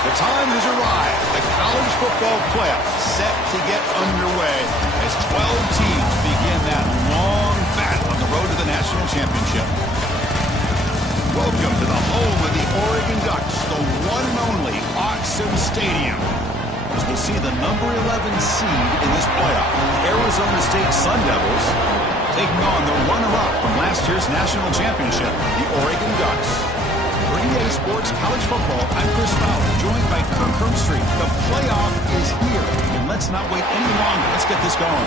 The time has arrived. The college football playoff set to get underway as 12 teams begin that long battle on the road to the national championship. Welcome to the home of the Oregon Ducks, the one and only ASU Stadium. As we'll see the number 11 seed in this playoff, Arizona State Sun Devils, taking on the runner-up from last year's national championship, the Oregon Ducks. For EA Sports College Football, I'm Chris Fowler, joined by Kirk Herbstreit. The playoff is here, and let's not wait any longer. Let's get this going.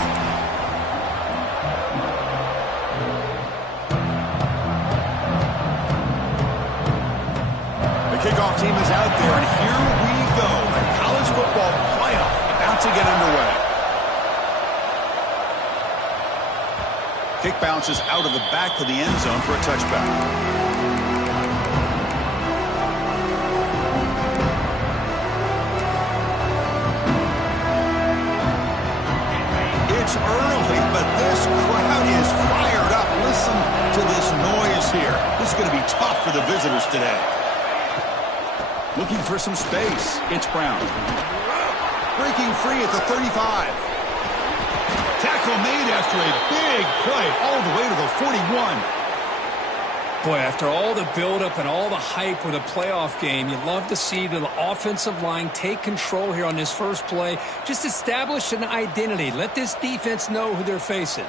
The kickoff team is out there, and here we go. The college football playoff about to get underway. Kick bounces out of the back to the end zone for a touchback. It's early, but this crowd is fired up. Listen to this noise here. This is going to be tough for the visitors today. Looking for some space. It's Brown. Breaking free at the 35. Tackle made after a big play all the way to the 41. Boy, after all the buildup and all the hype with a playoff game, you'd love to see the offensive line take control here on this first play. Just establish an identity. Let this defense know who they're facing.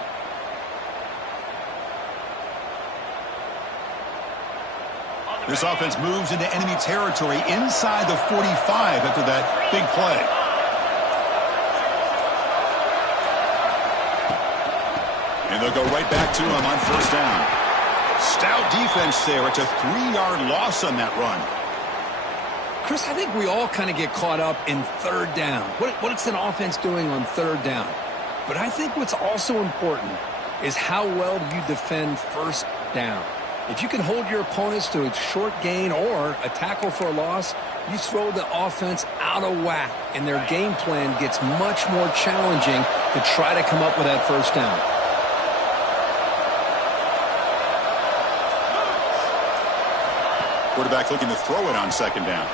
This offense moves into enemy territory inside the 45 after that big play. And they'll go right back to him on first down. Stout defense there. It's a 3-yard loss on that run. Chris, I think we all kind of get caught up in third down. What's an offense doing on third down? But I think what's also important is how well do you defend first down. If you can hold your opponents to a short gain or a tackle for a loss, you throw the offense out of whack, and their game plan gets much more challenging to try to come up with that first down. Quarterback looking to throw it on second down.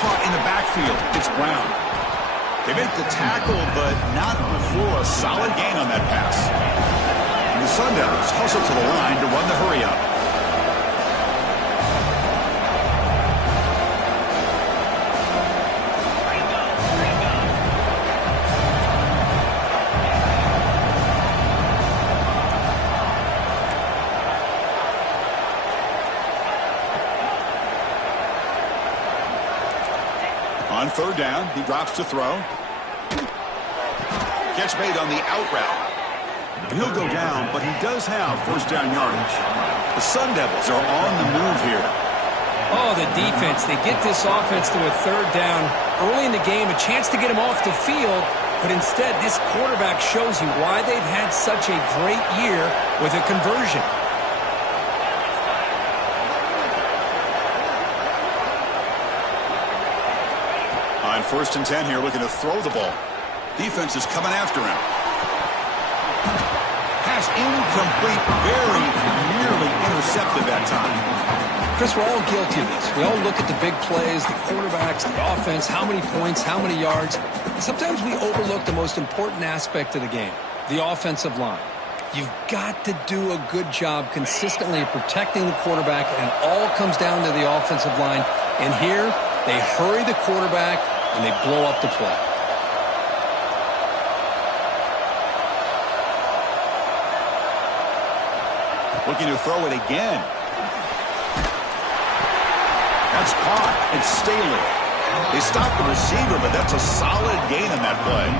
Caught in the backfield. It's Brown. They make the tackle, but not before a solid gain on that pass. And the Sun Devils hustle to the line to run the hurry-up. On third down, he drops to throw. Catch made on the out route. He'll go down, but he does have first down yardage. The Sun Devils are on the move here. Oh, the defense. They get this offense to a third down early in the game, a chance to get him off the field, but instead this quarterback shows you why they've had such a great year with a conversion. On first and 10 here, looking to throw the ball. Defense is coming after him. Pass incomplete, very nearly intercepted that time. Chris, we're all guilty of this. We all look at the big plays, the quarterbacks, the offense, how many points, how many yards. Sometimes we overlook the most important aspect of the game, the offensive line. You've got to do a good job consistently protecting the quarterback, and all comes down to the offensive line. And here, they hurry the quarterback, and they blow up the play. Looking to throw it again. That's caught. It's Staley. They stopped the receiver, but that's a solid gain on that play.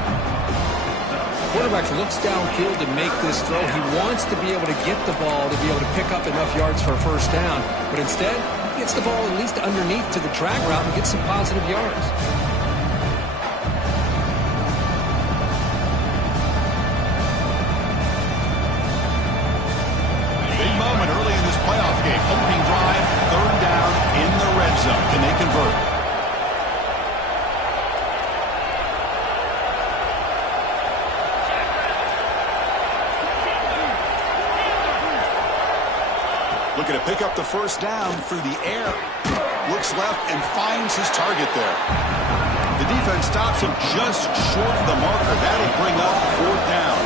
Quarterback looks downfield to make this throw. He wants to be able to get the ball to be able to pick up enough yards for a first down, but instead, he gets the ball at least underneath to the drag route and gets some positive yards. Big moment early in this playoff game. Opening drive, third down in the red zone. Can they convert? Looking to pick up the first down through the air. Looks left and finds his target there. The defense stops him just short of the marker. That'll bring up 4th down.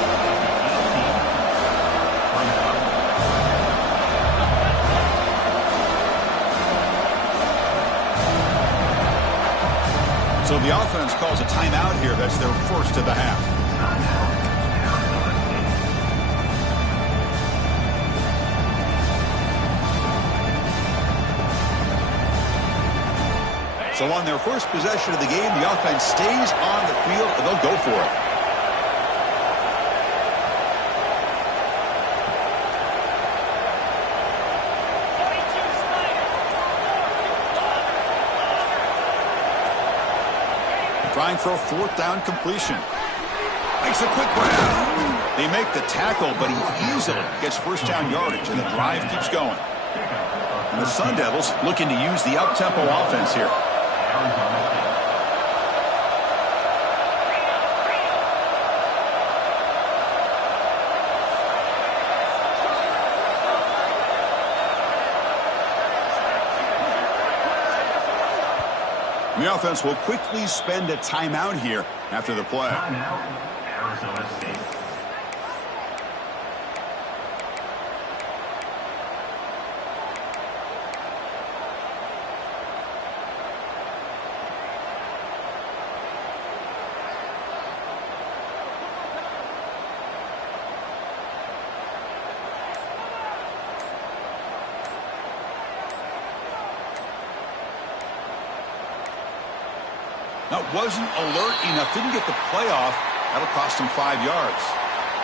So the offense calls a timeout here. That's their first of the half. So on their first possession of the game, the offense stays on the field, and they'll go for it. Trying for a 4th down completion. Makes a quick grab. They make the tackle, but he easily gets 1st down yardage, and the drive keeps going. And the Sun Devils looking to use the up-tempo offense here. The offense will quickly spend a timeout here after the play. Arizona State. That wasn't alert enough. Didn't get the play off. That'll cost him 5 yards.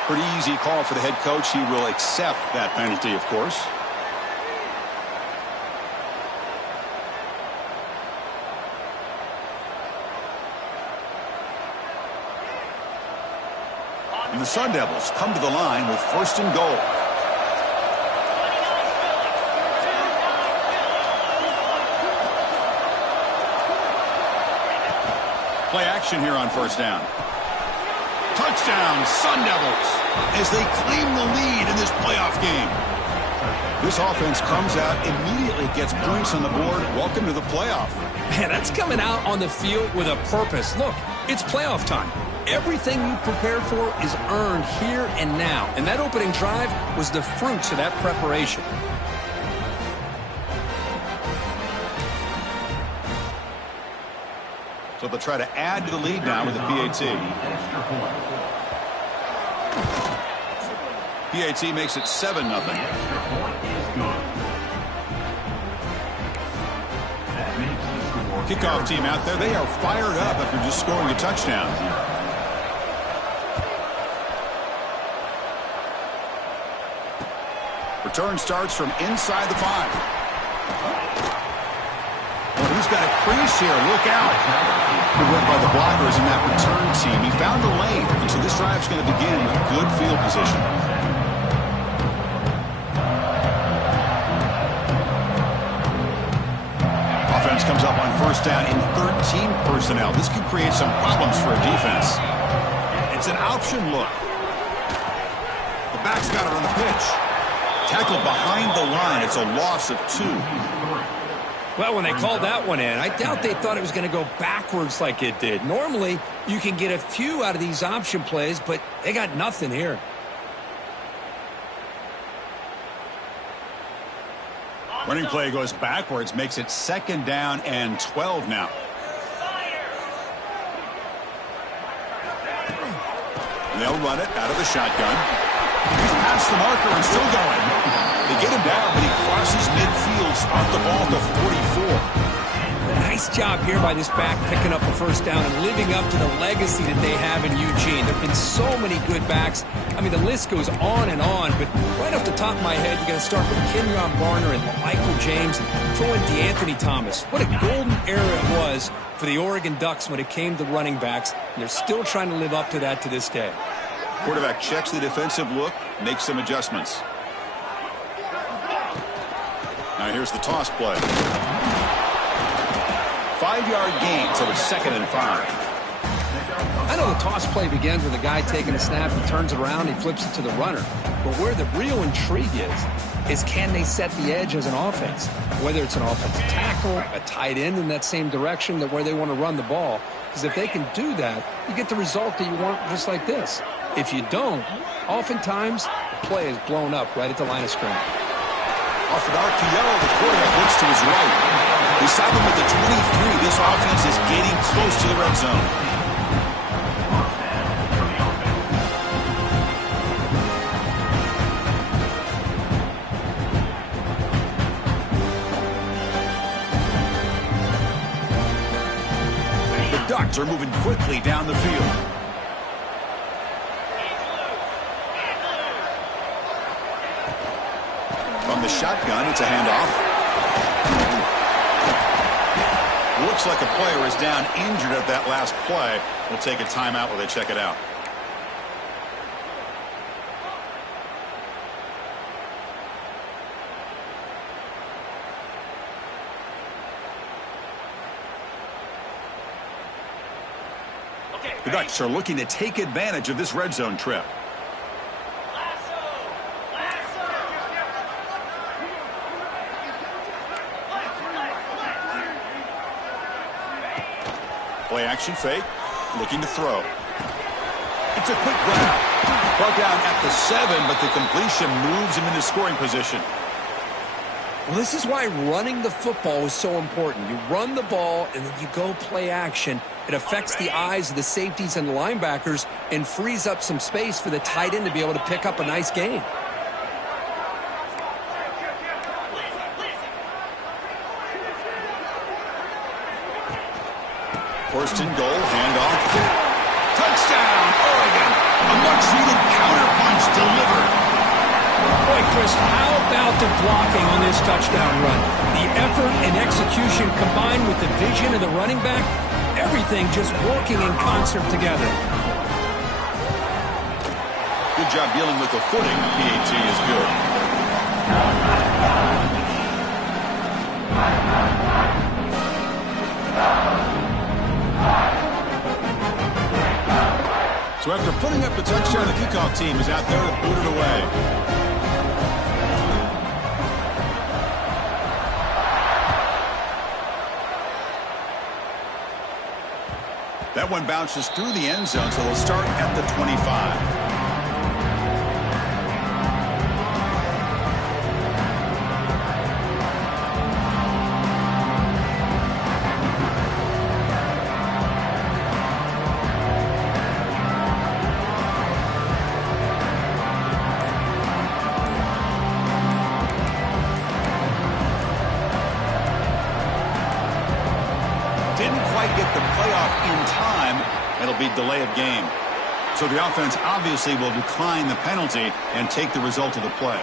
Pretty easy call for the head coach. He will accept that penalty, of course. And the Sun Devils come to the line with 1st and goal. Play action here on 1st down. Touchdown, Sun Devils, as they claim the lead in this playoff game. This offense comes out, immediately gets points on the board. Welcome to the playoff. Man, that's coming out on the field with a purpose. Look, it's playoff time. Everything you prepare for is earned here and now. And that opening drive was the fruits of that preparation. So they'll try to add to the lead now with a PAT. PAT makes it 7-0. Kickoff team out there. They are fired up after just scoring a touchdown. Return starts from inside the 5. He's got a crease here. Look out. Good work by the blockers in that return team. He found the lane. And so this drive's going to begin with good field position. Offense comes up on 1st down in 13 personnel. This could create some problems for a defense. It's an option look. The back's got it on the pitch. Tackled behind the line. It's a loss of 2. Well, when they called that one in, I doubt they thought it was going to go backwards like it did. Normally, you can get a few out of these option plays, but they got nothing here. Running play goes backwards, makes it 2nd down and 12 now. And they'll run it out of the shotgun. He's past the marker and still going. They get him down, but he crosses midfield, spot the ball to 44. Nice job here by this back, picking up a 1st down and living up to the legacy that they have in Eugene. There have been so many good backs. I mean, the list goes on and on, but right off the top of my head, you got to start with Kenyon Barner and Michael James and throw in DeAnthony Thomas. What a golden era it was for the Oregon Ducks when it came to running backs, and they're still trying to live up to that to this day. Quarterback checks the defensive look, makes some adjustments. Now here's the toss play. 5-yard gain, so it's 2nd and 5. I know the toss play begins with a guy taking a snap, he turns it around, he flips it to the runner. But where the real intrigue is can they set the edge as an offense? Whether it's an offensive tackle, a tight end in that same direction that where they want to run the ball. Because if they can do that, you get the result that you want just like this. If you don't, oftentimes the play is blown up right at the line of scrimmage. Off an RPO, the quarterback looks to his right. Beside him at the 23, this offense is getting close to the red zone. The Ducks are moving quickly down the field. From the shotgun, it's a handoff. Looks like a player is down injured at that last play. We'll take a timeout while they check it out. The Ducks are looking to take advantage of this red zone trip. Play action fake, looking to throw. It's a quick grab. Brought down at the 7, but the completion moves him into scoring position. Well, this is why running the football is so important. You run the ball, and then you go play action. It affects the eyes of the safeties and the linebackers and frees up some space for the tight end to be able to pick up a nice gain. First and goal, handoff. Touchdown, Oregon. A much-needed counterpunch delivered. Boy, Chris, how about the blocking on this touchdown run? The effort and execution combined with the vision of the running back, everything just working in concert together. Good job dealing with the footing. PAT is good. So after putting up the touchdown, the kickoff team is out there to boot it away. That one bounces through the end zone, so they'll start at the 25. Get the playoff in time, it'll be delay of game. So the offense obviously will decline the penalty and take the result of the play.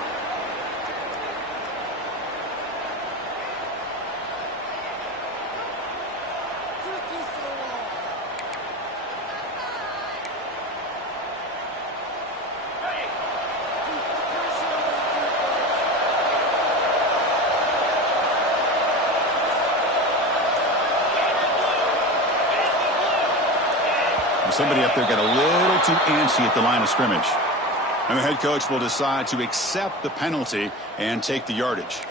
Somebody up there got a little too antsy at the line of scrimmage. And the head coach will decide to accept the penalty and take the yardage.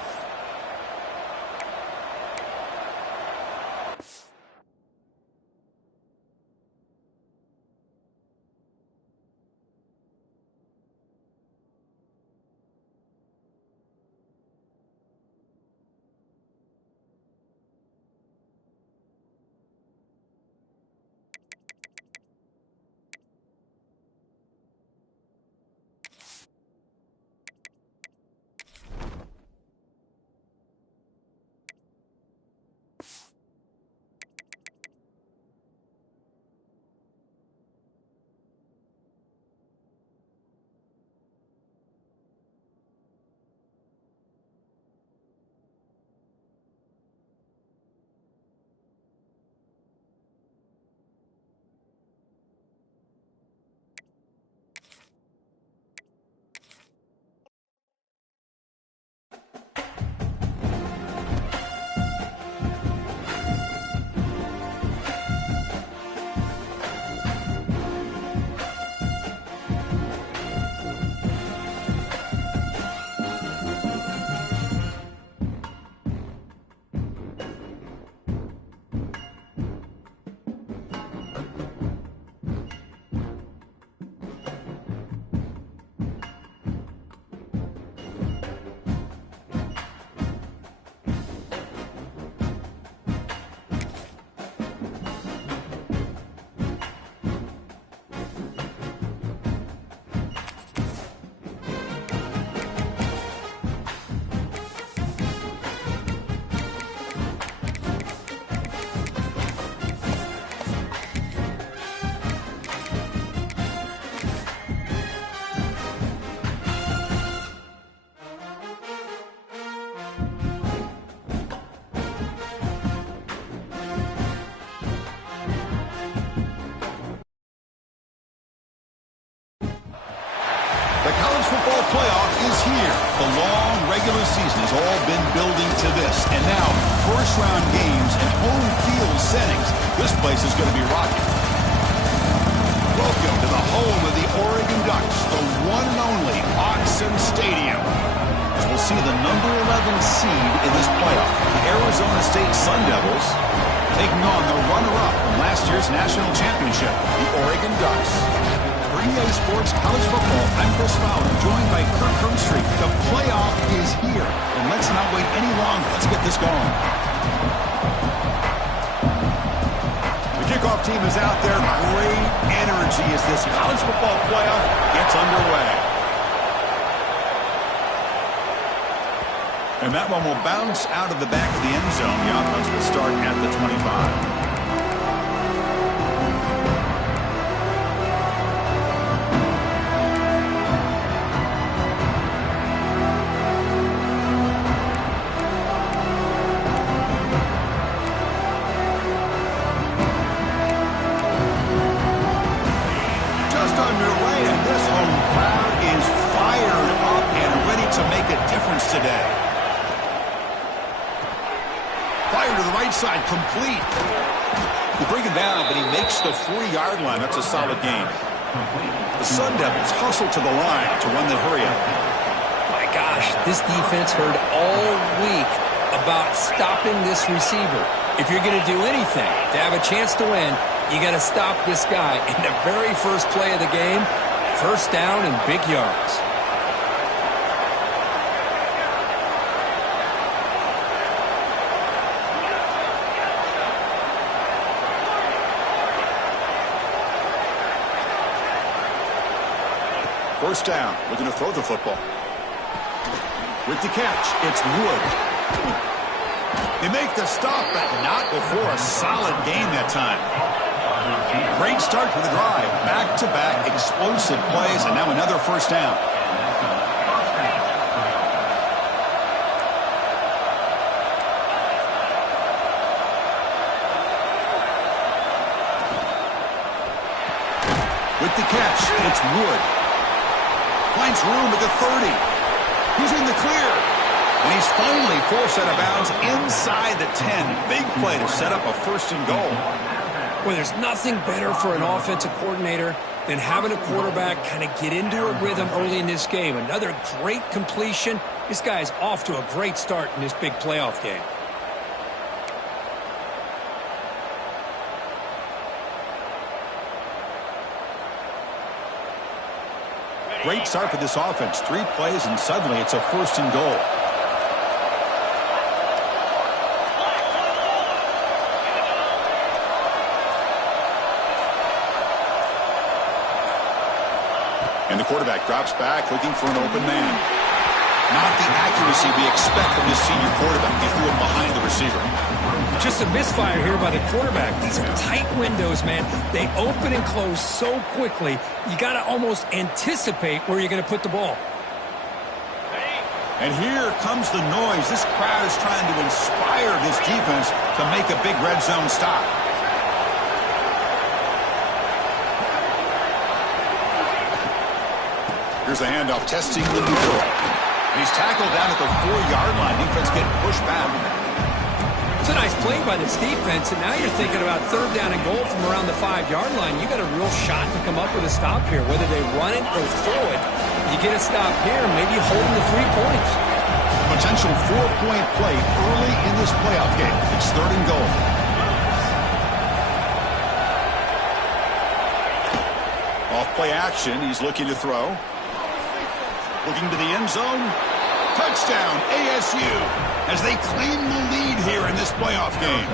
regular season has all been building to this. And now, first-round games and home field settings. This place is going to be rocking. Welcome to the home of the Oregon Ducks, the one and only Autzen Stadium. As we'll see the number 11 seed in this playoff, the Arizona State Sun Devils, taking on the runner-up from last year's national championship, the Oregon Ducks. For EA Sports College Football, I'm Chris Fowler, joined by Kirk Hermstreet. The playoff is here, and let's not wait any longer. Let's get this going. The kickoff team is out there. Great energy as this college football playoff gets underway. And that one will bounce out of the back of the end zone. The offense will start at the 25. Today. Fire to the right side, complete. You bring him down, but he makes the 40-yard line. That's a solid game. The Sun Devils hustle to the line to run the hurry-up. My gosh, this defense heard all week about stopping this receiver. If you're going to do anything to have a chance to win, you got to stop this guy. In the very first play of the game, first down and big yards. First down, looking to throw the football. With the catch, it's Wood. They make the stop, but not before a solid game that time. Great start for the drive. Back-to-back explosive plays, and now another first down. With the catch, it's Wood. Finds room at the 30. He's in the clear. And he's finally forced out of bounds inside the 10. Big play to set up a first and goal. Well, there's nothing better for an offensive coordinator than having a quarterback kind of get into a rhythm early in this game. Another great completion. This guy's off to a great start in this big playoff game. Great start for this offense. 3 plays, and suddenly it's a first and goal. And the quarterback drops back, looking for an open man. Not the accuracy we expect from this senior quarterback. He threw it behind the receiver. Just a misfire here by the quarterback. These are tight windows, man. They open and close so quickly, you got to almost anticipate where you're going to put the ball. And here comes the noise. This crowd is trying to inspire this defense to make a big red zone stop. Here's a handoff, testing the neutral. He's tackled down at the 4-yard line. Defense getting pushed back. It's a nice play by this defense, and now you're thinking about third down and goal from around the 5-yard line. You got a real shot to come up with a stop here, whether they run it or throw it. You get a stop here, maybe holding the 3 points. Potential 4-point play early in this playoff game. It's third and goal. Off play action, he's looking to throw. Looking to the end zone. Touchdown, ASU, as they claim the lead here in this playoff game.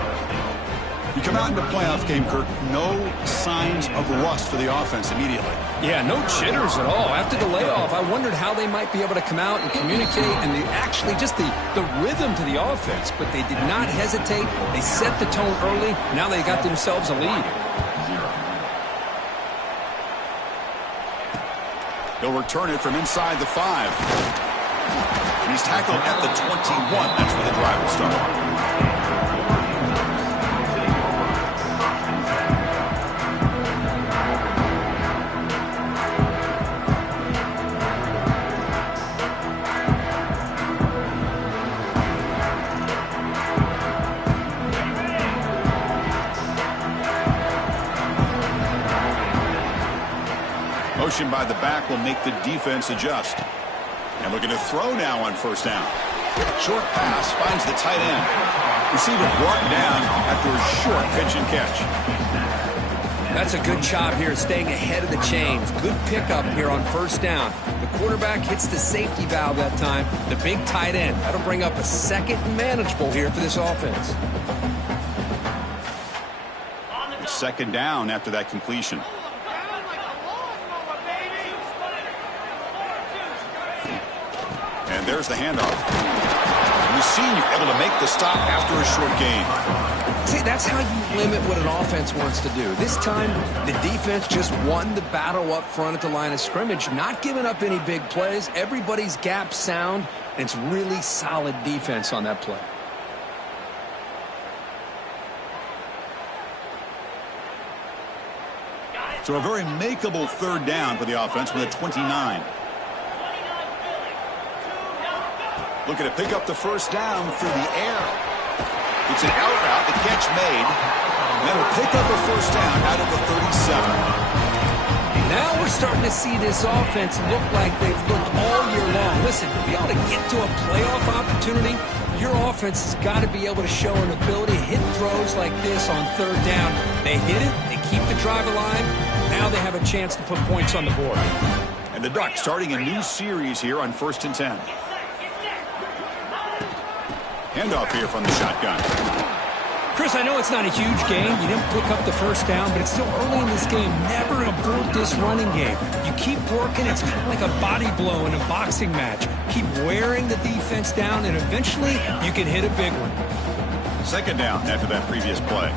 You come out in the playoff game, Kirk, no signs of rust for the offense immediately. Yeah, no jitters at all. After the layoff, I wondered how they might be able to come out and communicate and actually just the rhythm to the offense. But they did not hesitate. They set the tone early. Now they got themselves a lead. They'll return it from inside the 5. And he's tackled at the 21. That's where the drive will start. Motion by the back will make the defense adjust. And looking to throw now on first down. Short pass finds the tight end. Receiver brought down after a short pitch and catch. That's a good job here staying ahead of the chains. Good pickup here on first down. The quarterback hits the safety valve that time. The big tight end. That'll bring up a second and manageable here for this offense. It's second down after that completion. And there's the handoff. The senior able to make the stop after a short gain. See, that's how you limit what an offense wants to do. This time, the defense just won the battle up front at the line of scrimmage, not giving up any big plays. Everybody's gap sound, and it's really solid defense on that play. So a very makeable third down for the offense with a 29. Looking to pick up the first down through the air. It's an out route, the catch made. And that'll pick up a first down out of the 37. Now we're starting to see this offense look like they've looked all year long. Listen, to be able to get to a playoff opportunity, your offense has got to be able to show an ability to hit throws like this on third down. They hit it, they keep the drive alive. Now they have a chance to put points on the board. And the Ducks starting a new series here on 1st and 10. Handoff here from the shotgun. Chris, I know it's not a huge game. You didn't pick up the first down, but it's still early in this game. Never abort this running game. You keep working. It's kind of like a body blow in a boxing match. Keep wearing the defense down, and eventually you can hit a big one. Second down after that previous play.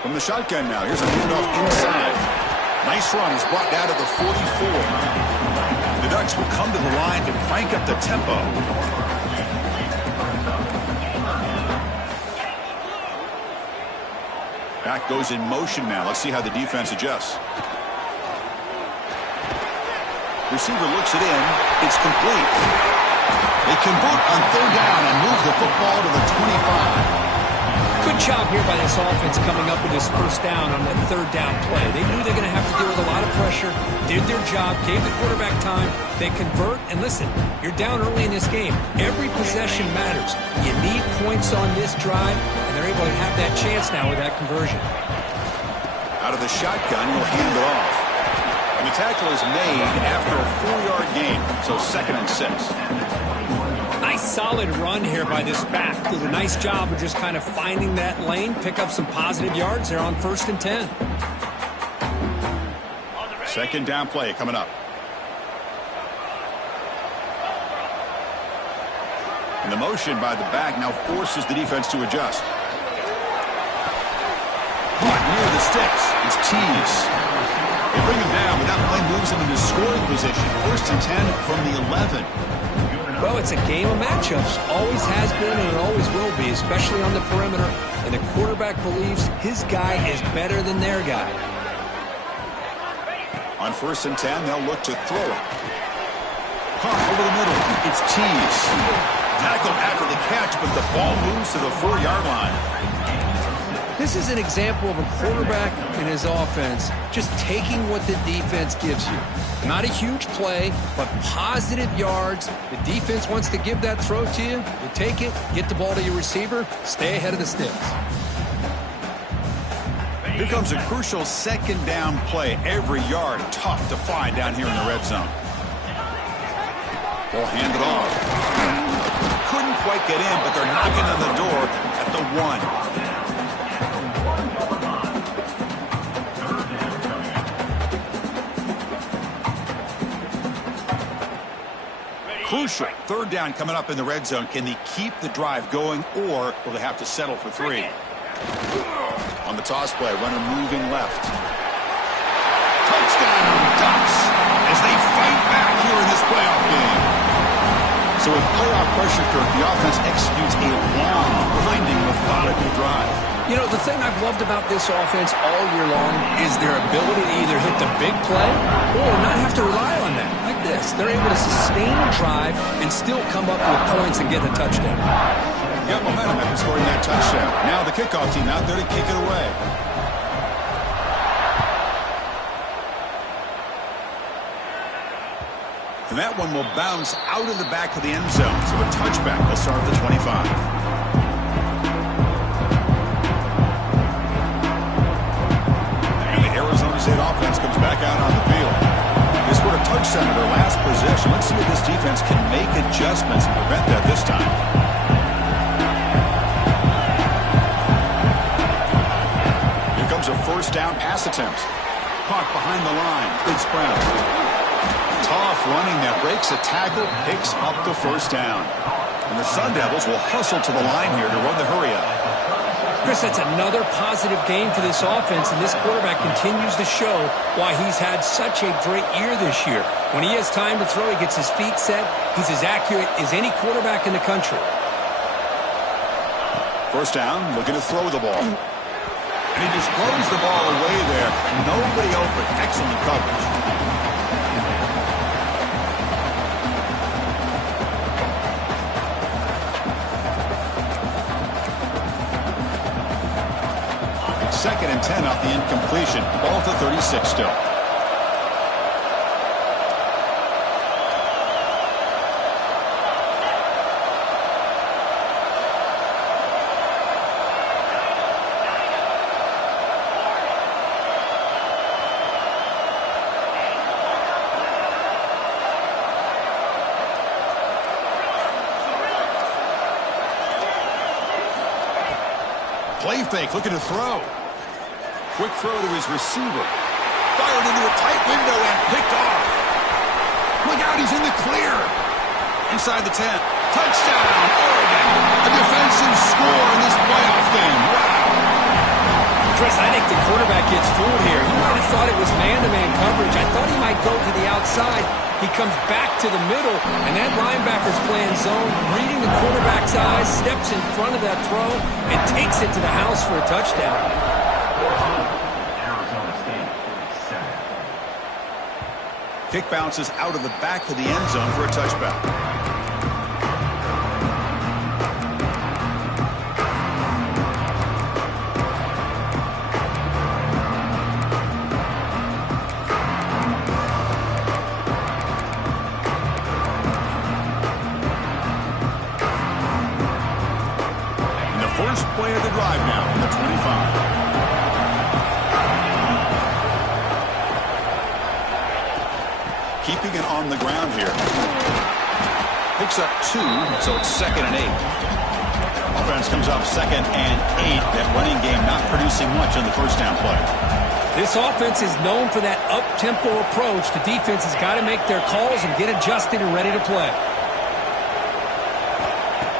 From the shotgun now, here's a handoff inside. Nice run. He's brought down to the 44. The Ducks will come to the line to crank up the tempo. Back goes in motion now. Let's see how the defense adjusts. Receiver looks it in. It's complete. They convert on third down and move the football to the 25. Good job here by this offense coming up with this first down on that third down play. They knew they're going to have to deal with a lot of pressure, did their job, gave the quarterback time. They convert, and listen, you're down early in this game. Every possession matters. You need points on this drive, and they're able to have that chance now with that conversion. Out of the shotgun, he'll hand it off. And the tackle is made after a 4-yard gain, so 2nd and 6. Nice solid run here by this back. Did a nice job of just kind of finding that lane, pick up some positive yards there on 1st and 10. Second down play coming up. And the motion by the back now forces the defense to adjust. Caught near the sticks. It's Tease. They bring him down, but that play moves him into scoring position. 1st and 10 from the 11. Well, it's a game of matchups. Always has been and it always will be, especially on the perimeter. And the quarterback believes his guy is better than their guy. On 1st and 10, they'll look to throw it. Caught over the middle. It's Tease. Tackled after the catch, but the ball moves to the 4-yard line. This is an example of a quarterback in his offense just taking what the defense gives you. Not a huge play, but positive yards. The defense wants to give that throw to you. You take it, get the ball to your receiver, stay ahead of the sticks. Here comes a crucial 2nd down play. Every yard tough to find down here in the red zone. They'll hand it off. Couldn't quite get in, but they're knocking on the door at the 1. Crucial. 3rd down coming up in the red zone. Can they keep the drive going, or will they have to settle for 3? On the toss play, runner moving left. Touchdown, Ducks, as they fight back here in this playoff game. So with playoff pressure, Kirk, the offense executes a long, winding, methodical drive. You know, the thing I've loved about this offense all year long is their ability to either hit the big play or not have to rely on that. Like this, they're able to sustain a drive and still come up with points and get a touchdown. Got momentum after scoring that touchdown. Now the kickoff team out there to kick it away. And that one will bounce out of the back of the end zone. So a touchback will start at the 25. And the Arizona State offense comes back out on the field. They scored a touchdown in their last possession. Let's see if this defense can make adjustments and prevent that this time. Here comes a first down pass attempt. Caught behind the line. It's Brown. Tough running that breaks a tackle, picks up the first down. And the Sun Devils will hustle to the line here to run the hurry up. Chris, that's another positive game for this offense, and this quarterback continues to show why he's had such a great year this year. When he has time to throw, he gets his feet set. He's as accurate as any quarterback in the country. First down, looking to throw the ball. And he just throws the ball away there. Nobody open. Excellent coverage. Second and 10 off the incompletion. Ball to 36 still. Play fake, looking to throw. Quick throw to his receiver. Fired into a tight window and picked off. Look out, he's in the clear. Inside the 10. Touchdown, Oregon. A defensive score in this playoff game. Wow. Chris, I think the quarterback gets fooled here. He might have thought it was man-to-man coverage. I thought he might go to the outside. He comes back to the middle, and that linebacker's playing zone, reading the quarterback's eyes, steps in front of that throw, and takes it to the house for a touchdown. Kick bounces out of the back of the end zone for a touchback. And the first play of the drive now from the 25. Keeping it on the ground here. Picks up 2, so it's 2nd and 8. Offense comes up 2nd and 8. That running game not producing much on the first down play. This offense is known for that up-tempo approach. The defense has got to make their calls and get adjusted and ready to play.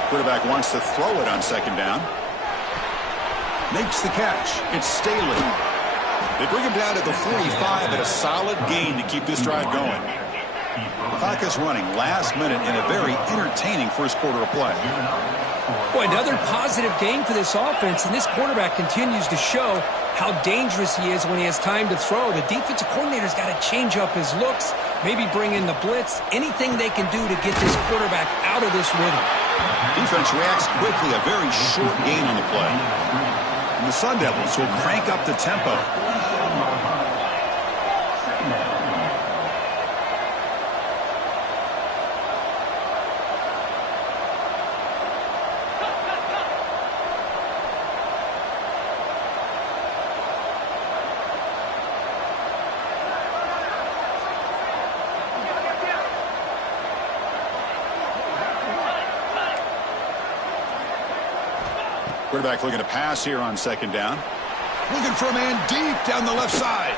Quarterback wants to throw it on 2nd down. Makes the catch. It's Staley. They bring him down to the 45 at a solid gain to keep this drive going. The clock is running last minute in a very entertaining first quarter of play. Boy, another positive game for this offense, and this quarterback continues to show how dangerous he is when he has time to throw. The defensive coordinator's got to change up his looks, maybe bring in the blitz, anything they can do to get this quarterback out of this rhythm. Defense reacts quickly, a very short gain on the play. And the Sun Devils will crank up the tempo. Quarterback looking to pass here on 2nd down. Looking for a man deep down the left side.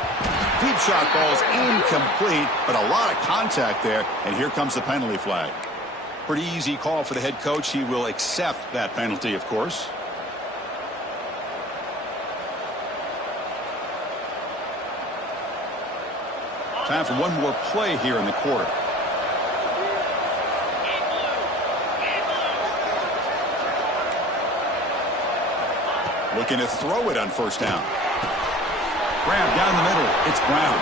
Deep shot ball's incomplete, but a lot of contact there, and here comes the penalty flag. Pretty easy call for the head coach. He will accept that penalty, of course. Time for one more play here in the quarter. Looking to throw it on 1st down. Grab down the middle. It's Brown.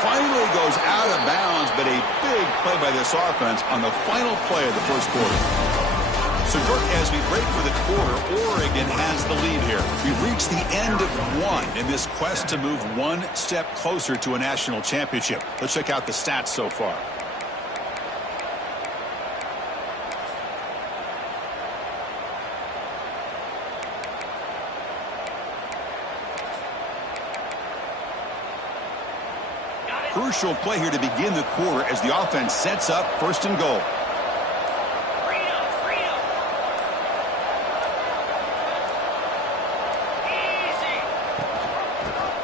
Finally goes out of bounds, but a big play by this offense on the final play of the first quarter. So, Jordan, as we break for the quarter, Oregon has the lead here. We've reached the end of one in this quest to move one step closer to a national championship. Let's check out the stats so far. Crucial play here to begin the quarter as the offense sets up first and goal.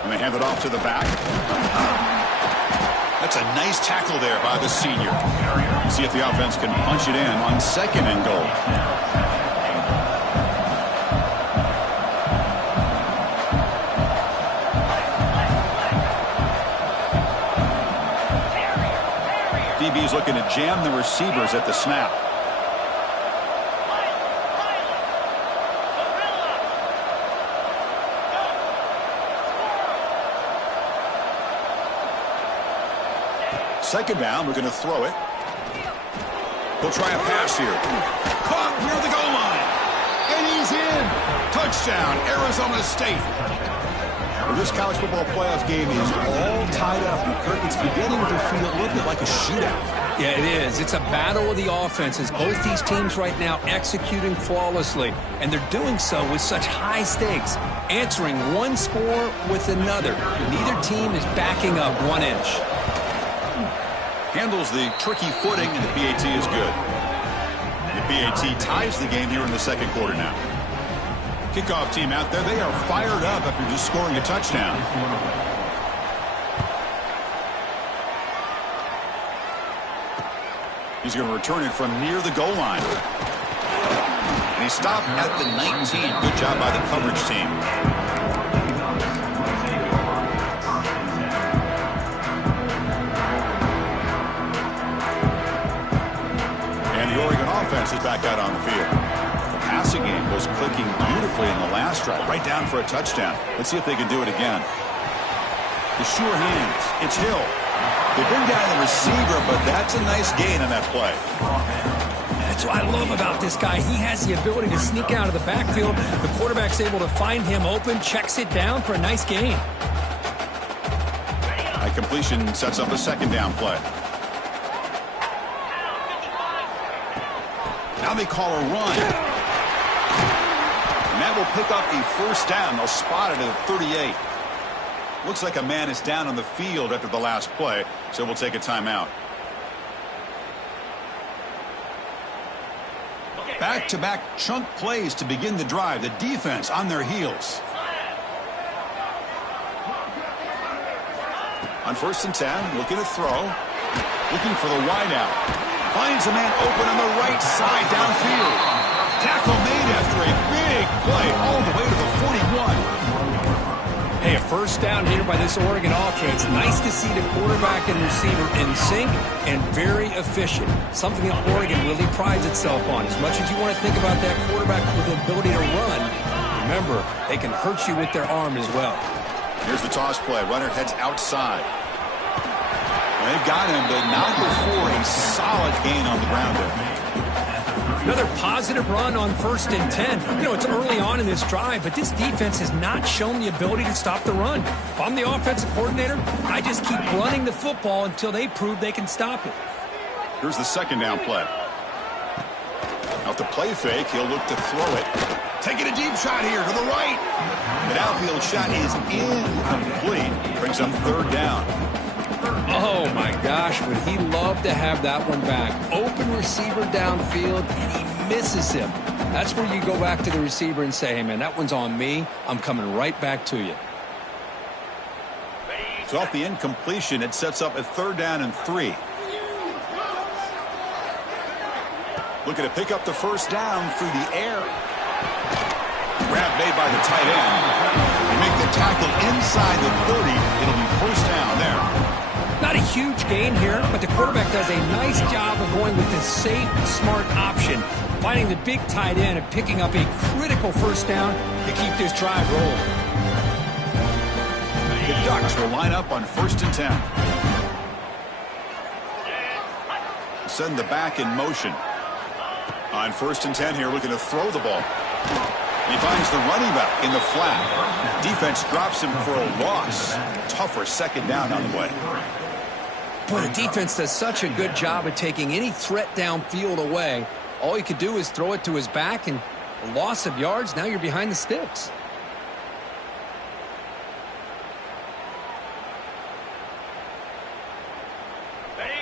And they hand it off to the back. That's a nice tackle there by the senior. See if the offense can punch it in on second and goal. DB's looking to jam the receivers at the snap. Second down, we're going to throw it. He'll try a pass here. Caught near the goal line. And he's in. Touchdown, Arizona State. Well, this college football playoff game is all tied up. And Kirk, it's beginning to feel a little bit like a shootout. Yeah, it is. It's a battle of the offenses. Both these teams right now executing flawlessly. And they're doing so with such high stakes. Answering one score with another. Neither team is backing up 1 inch. Handles the tricky footing, and the PAT is good. The PAT ties the game here in the second quarter now. Kickoff team out there, they are fired up after just scoring a touchdown. He's going to return it from near the goal line. And he stopped at the 19. Good job by the coverage team. Offense is back out on the field. The passing game was clicking beautifully in the last drive, right down for a touchdown. Let's see if they can do it again. The sure hands. It's Hill. They bring down the receiver, but that's a nice gain on that play. That's what I love about this guy. He has the ability to sneak out of the backfield. The quarterback's able to find him open, checks it down for a nice gain. High completion sets up a second down play. Now they call a run. And that will pick up a first down. They'll spot it at the 38. Looks like a man is down on the field after the last play, so we'll take a timeout. Back-to-back chunk plays to begin the drive. The defense on their heels. On first and 10, looking to throw. Looking for the wideout. Finds a man open on the right side downfield. Tackle made after a big play all the way to the 41. Hey, a first down here by this Oregon offense. Nice to see the quarterback and receiver in sync and very efficient. Something that Oregon really prides itself on. As much as you want to think about that quarterback with the ability to run, remember, they can hurt you with their arm as well. Here's the toss play. Runner heads outside. They've got him, but not before a solid gain on the ground there. Another positive run on first and 10. You know, it's early on in this drive, but this defense has not shown the ability to stop the run. If I'm the offensive coordinator, I just keep running the football until they prove they can stop it. Here's the second down play. Out the play fake, he'll look to throw it. Taking a deep shot here to the right. An outfield shot is incomplete. Brings up third down. Oh, my gosh, would he love to have that one back. Open receiver downfield, and he misses him. That's where you go back to the receiver and say, hey, man, that one's on me. I'm coming right back to you. So off the incompletion, it sets up a third down and 3. Looking to pick up the first down through the air. Grab made by the tight end. They make the tackle inside the 30. It'll be first down there. Not a huge gain here, but the quarterback does a nice job of going with this safe, smart option, finding the big tight end and picking up a critical first down to keep this drive rolling. The Ducks will line up on first and 10. Send the back in motion. On 1st and 10 here, looking to throw the ball. And he finds the running back in the flat. Defense drops him for a loss. Tougher second down on the way. Boy, the defense does such a good job of taking any threat downfield away. All you could do is throw it to his back, and a loss of yards, now you're behind the sticks.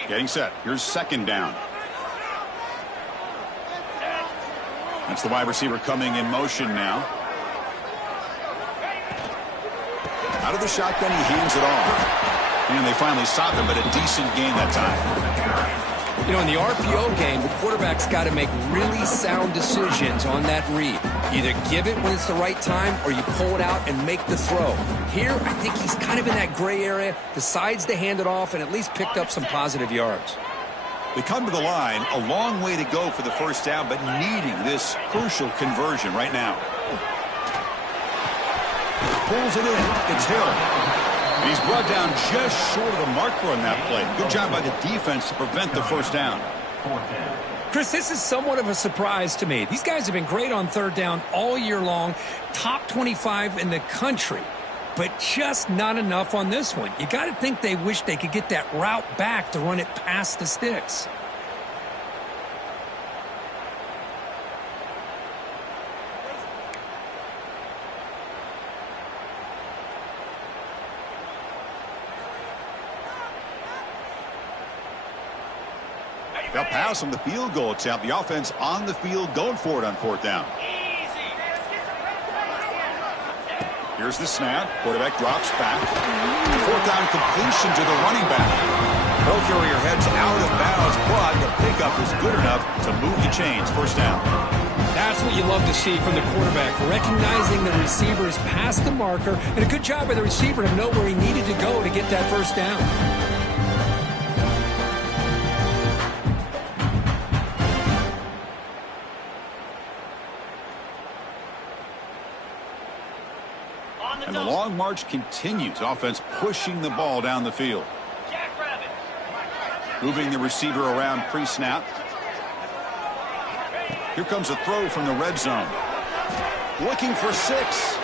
Getting set. Here's 2nd down. That's the wide receiver coming in motion now. Out of the shotgun, he hands it off. And they finally stop him, but a decent gain that time. You know, in the RPO game, the quarterback's got to make really sound decisions on that read. Either give it when it's the right time or you pull it out and make the throw. Here, I think he's kind of in that gray area, decides to hand it off and at least picked up some positive yards. They come to the line, a long way to go for the 1st down, but needing this crucial conversion right now. Pulls it in. It's Hill. And he's brought down just short of the marker on that play. Good job by the defense to prevent the 1st down. Chris, this is somewhat of a surprise to me. These guys have been great on 3rd down all year long, top 25 in the country, but just not enough on this one. You got to think they wish they could get that route back to run it past the sticks. They'll pass on the field goal attempt. The offense on the field going for it on 4th down. Here's the snap. Quarterback drops back. 4th down completion to the running back. Ball carrier heads out of bounds, but the pickup is good enough to move the chains. 1st down. That's what you love to see from the quarterback, recognizing the receiver is past the marker, and a good job by the receiver to know where he needed to go to get that 1st down. And the long march continues. Offense pushing the ball down the field. Moving the receiver around pre-snap. Here comes a throw from the red zone. Looking for 6.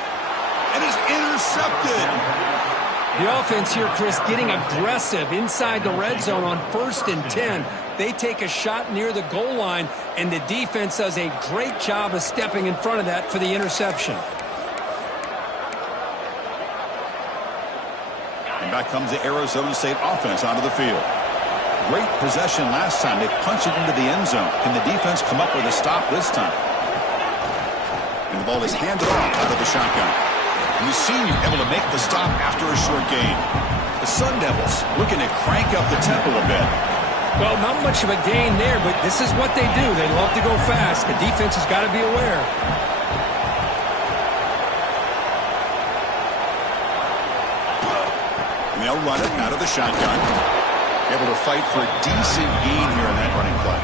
And is intercepted. The offense here, Chris, getting aggressive inside the red zone on 1st and 10. They take a shot near the goal line, and the defense does a great job of stepping in front of that for the interception. Back comes the Arizona State offense onto the field. Great possession last time. They punch it into the end zone. Can the defense come up with a stop this time? And the ball is handed off out of the shotgun. And the senior able to make the stop after a short gain. The Sun Devils looking to crank up the tempo a bit. Well, not much of a gain there, but this is what they do. They love to go fast. The defense has got to be aware. They'll run it out of the shotgun. Able to fight for a decent gain here in that running play.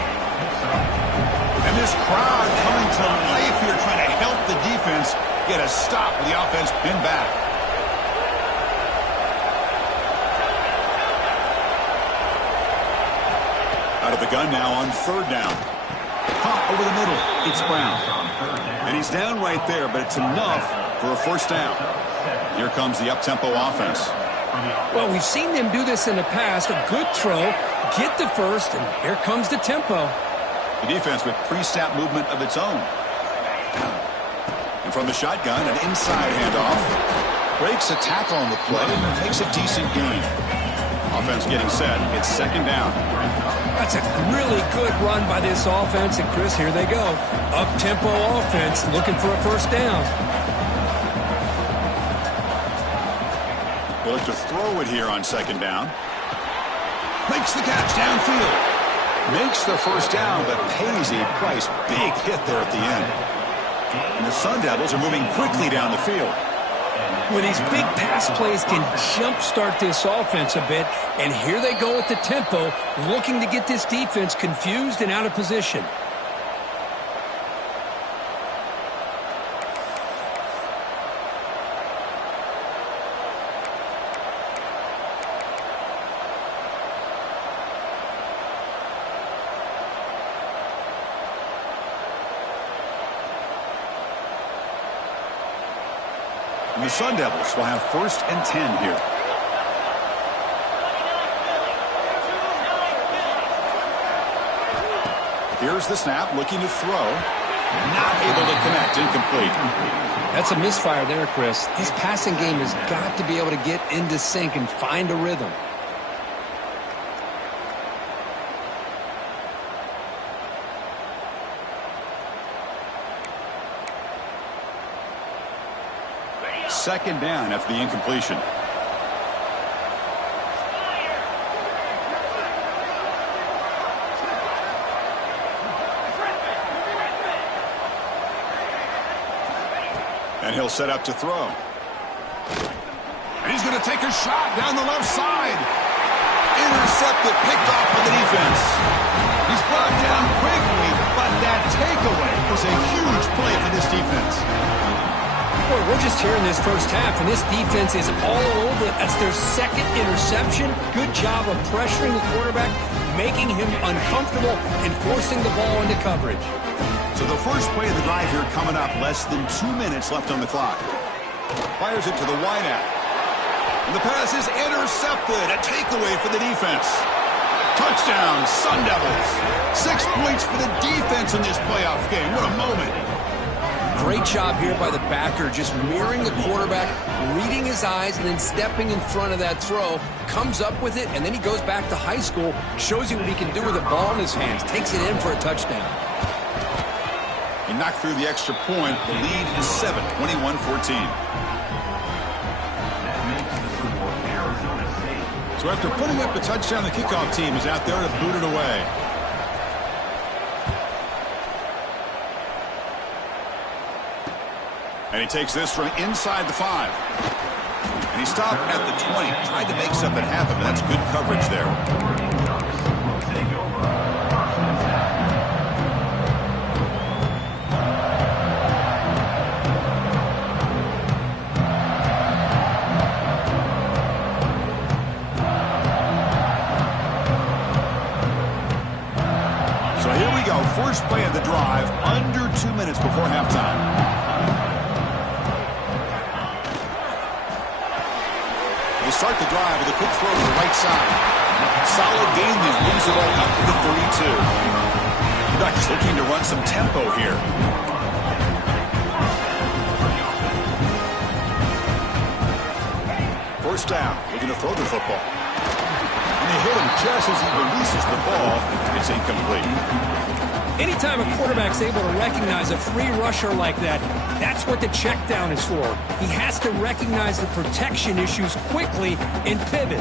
And this crowd coming to life here, trying to help the defense get a stop with the offense pinned back. Out of the gun now on 3rd down. Caught over the middle. It's Brown. And he's down right there, but it's enough for a 1st down. Here comes the up-tempo offense. Well, we've seen them do this in the past. A good throw, get the 1st, and here comes the tempo. The defense with pre-snap movement of its own. And from the shotgun, an inside handoff. Breaks a tackle on the play and makes a decent gain. Offense getting set. It's 2nd down. That's a really good run by this offense. And, Chris, here they go. Up-tempo offense looking for a 1st down. They'll look to throw it here on 2nd down. Makes the catch downfield. Makes the 1st down, but pays a price. Big hit there at the end. And the Sun Devils are moving quickly down the field. Well, these big pass plays can jumpstart this offense a bit. And here they go with the tempo, looking to get this defense confused and out of position. And the Sun Devils will have 1st and 10 here. Here's the snap, looking to throw. Not able to connect, incomplete. That's a misfire there, Chris. This passing game has got to be able to get into sync and find a rhythm. Second down after the incompletion. And he'll set up to throw. And he's going to take a shot down the left side. Intercepted, picked off by the defense. He's brought down quickly, but that takeaway was a huge play for this defense. Boy, we're just here in this first half, and this defense is all over it. That's their 2nd interception. Good job of pressuring the quarterback, making him uncomfortable, and forcing the ball into coverage. So the first play of the drive here coming up, less than 2 minutes left on the clock. Fires it to the wideout. And the pass is intercepted. A takeaway for the defense. Touchdown, Sun Devils. 6 points for the defense in this playoff game. What a moment. Great job here by the backer, just mirroring the quarterback, reading his eyes, and then stepping in front of that throw. Comes up with it, and then he goes back to high school, shows you what he can do with the ball in his hands, takes it in for a touchdown. He knocked through the extra point. The lead is 7, 21-14. So after putting up a touchdown, the kickoff team is out there to boot it away. And he takes this from inside the 5. And he stopped at the 20. Tried to make something happen, but that's good coverage there. So here we go. First play of the drive, under 2 minutes before halftime. Start the drive with a quick throw to the right side. Solid gain there. Moves the ball up to the 32. Ducks looking to run some tempo here. First down. Looking to throw the football. And they hit him just as he releases the ball. It's incomplete. Anytime a quarterback's able to recognize a free rusher like that, that's what the check down is for. He has to recognize the protection issues quickly and pivot.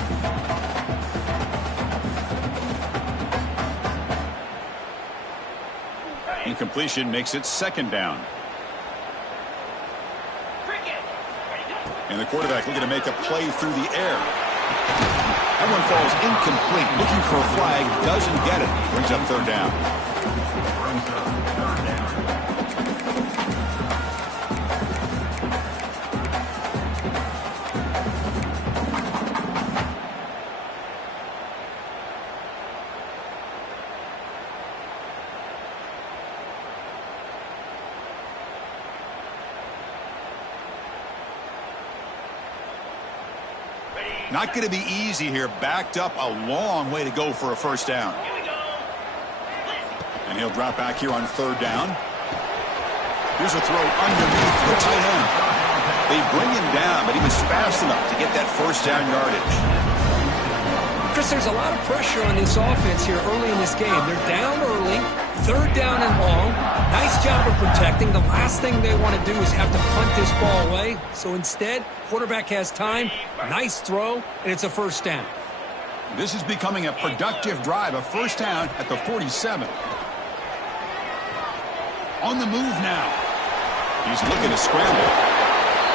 Incompletion makes it second down. And the quarterback looking to make a play through the air. That one falls incomplete. Looking for a flag, doesn't get it. Brings up third down. Not going to be easy here. Backed up a long way to go for a first down. And he'll drop back here on third down. Here's a throw underneath the tight end. They bring him down, but he was fast enough to get that first down yardage. Chris, there's a lot of pressure on this offense here early in this game. They're down early, third down and long. Nice job of protecting. The last thing they want to do is have to punt this ball away. So instead, quarterback has time, nice throw, and it's a first down. This is becoming a productive drive, a first down at the 47. On the move now. He's looking to scramble.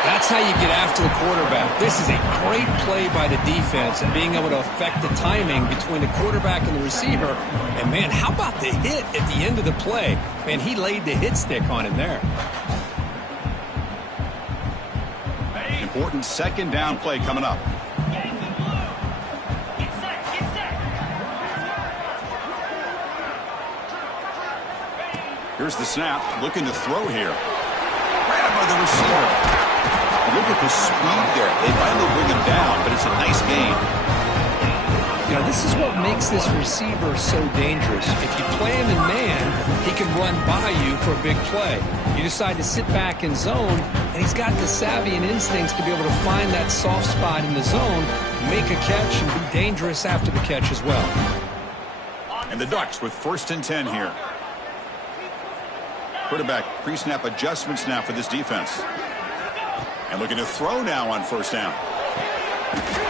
That's how you get after the quarterback. This is a great play by the defense and being able to affect the timing between the quarterback and the receiver. And, man, how about the hit at the end of the play? Man, he laid the hit stick on him there. Important second down play coming up. Here's the snap. Looking to throw here. Grab by the receiver. Looking at the speed there. They finally bring him down, but it's a nice gain. You know, this is what makes this receiver so dangerous. If you play him in man, he can run by you for a big play. You decide to sit back in zone, and he's got the savvy and instincts to be able to find that soft spot in the zone, make a catch, and be dangerous after the catch as well. And the Ducks with 1st and 10 here. Quarterback pre-snap adjustments now for this defense. And looking to throw now on 1st down.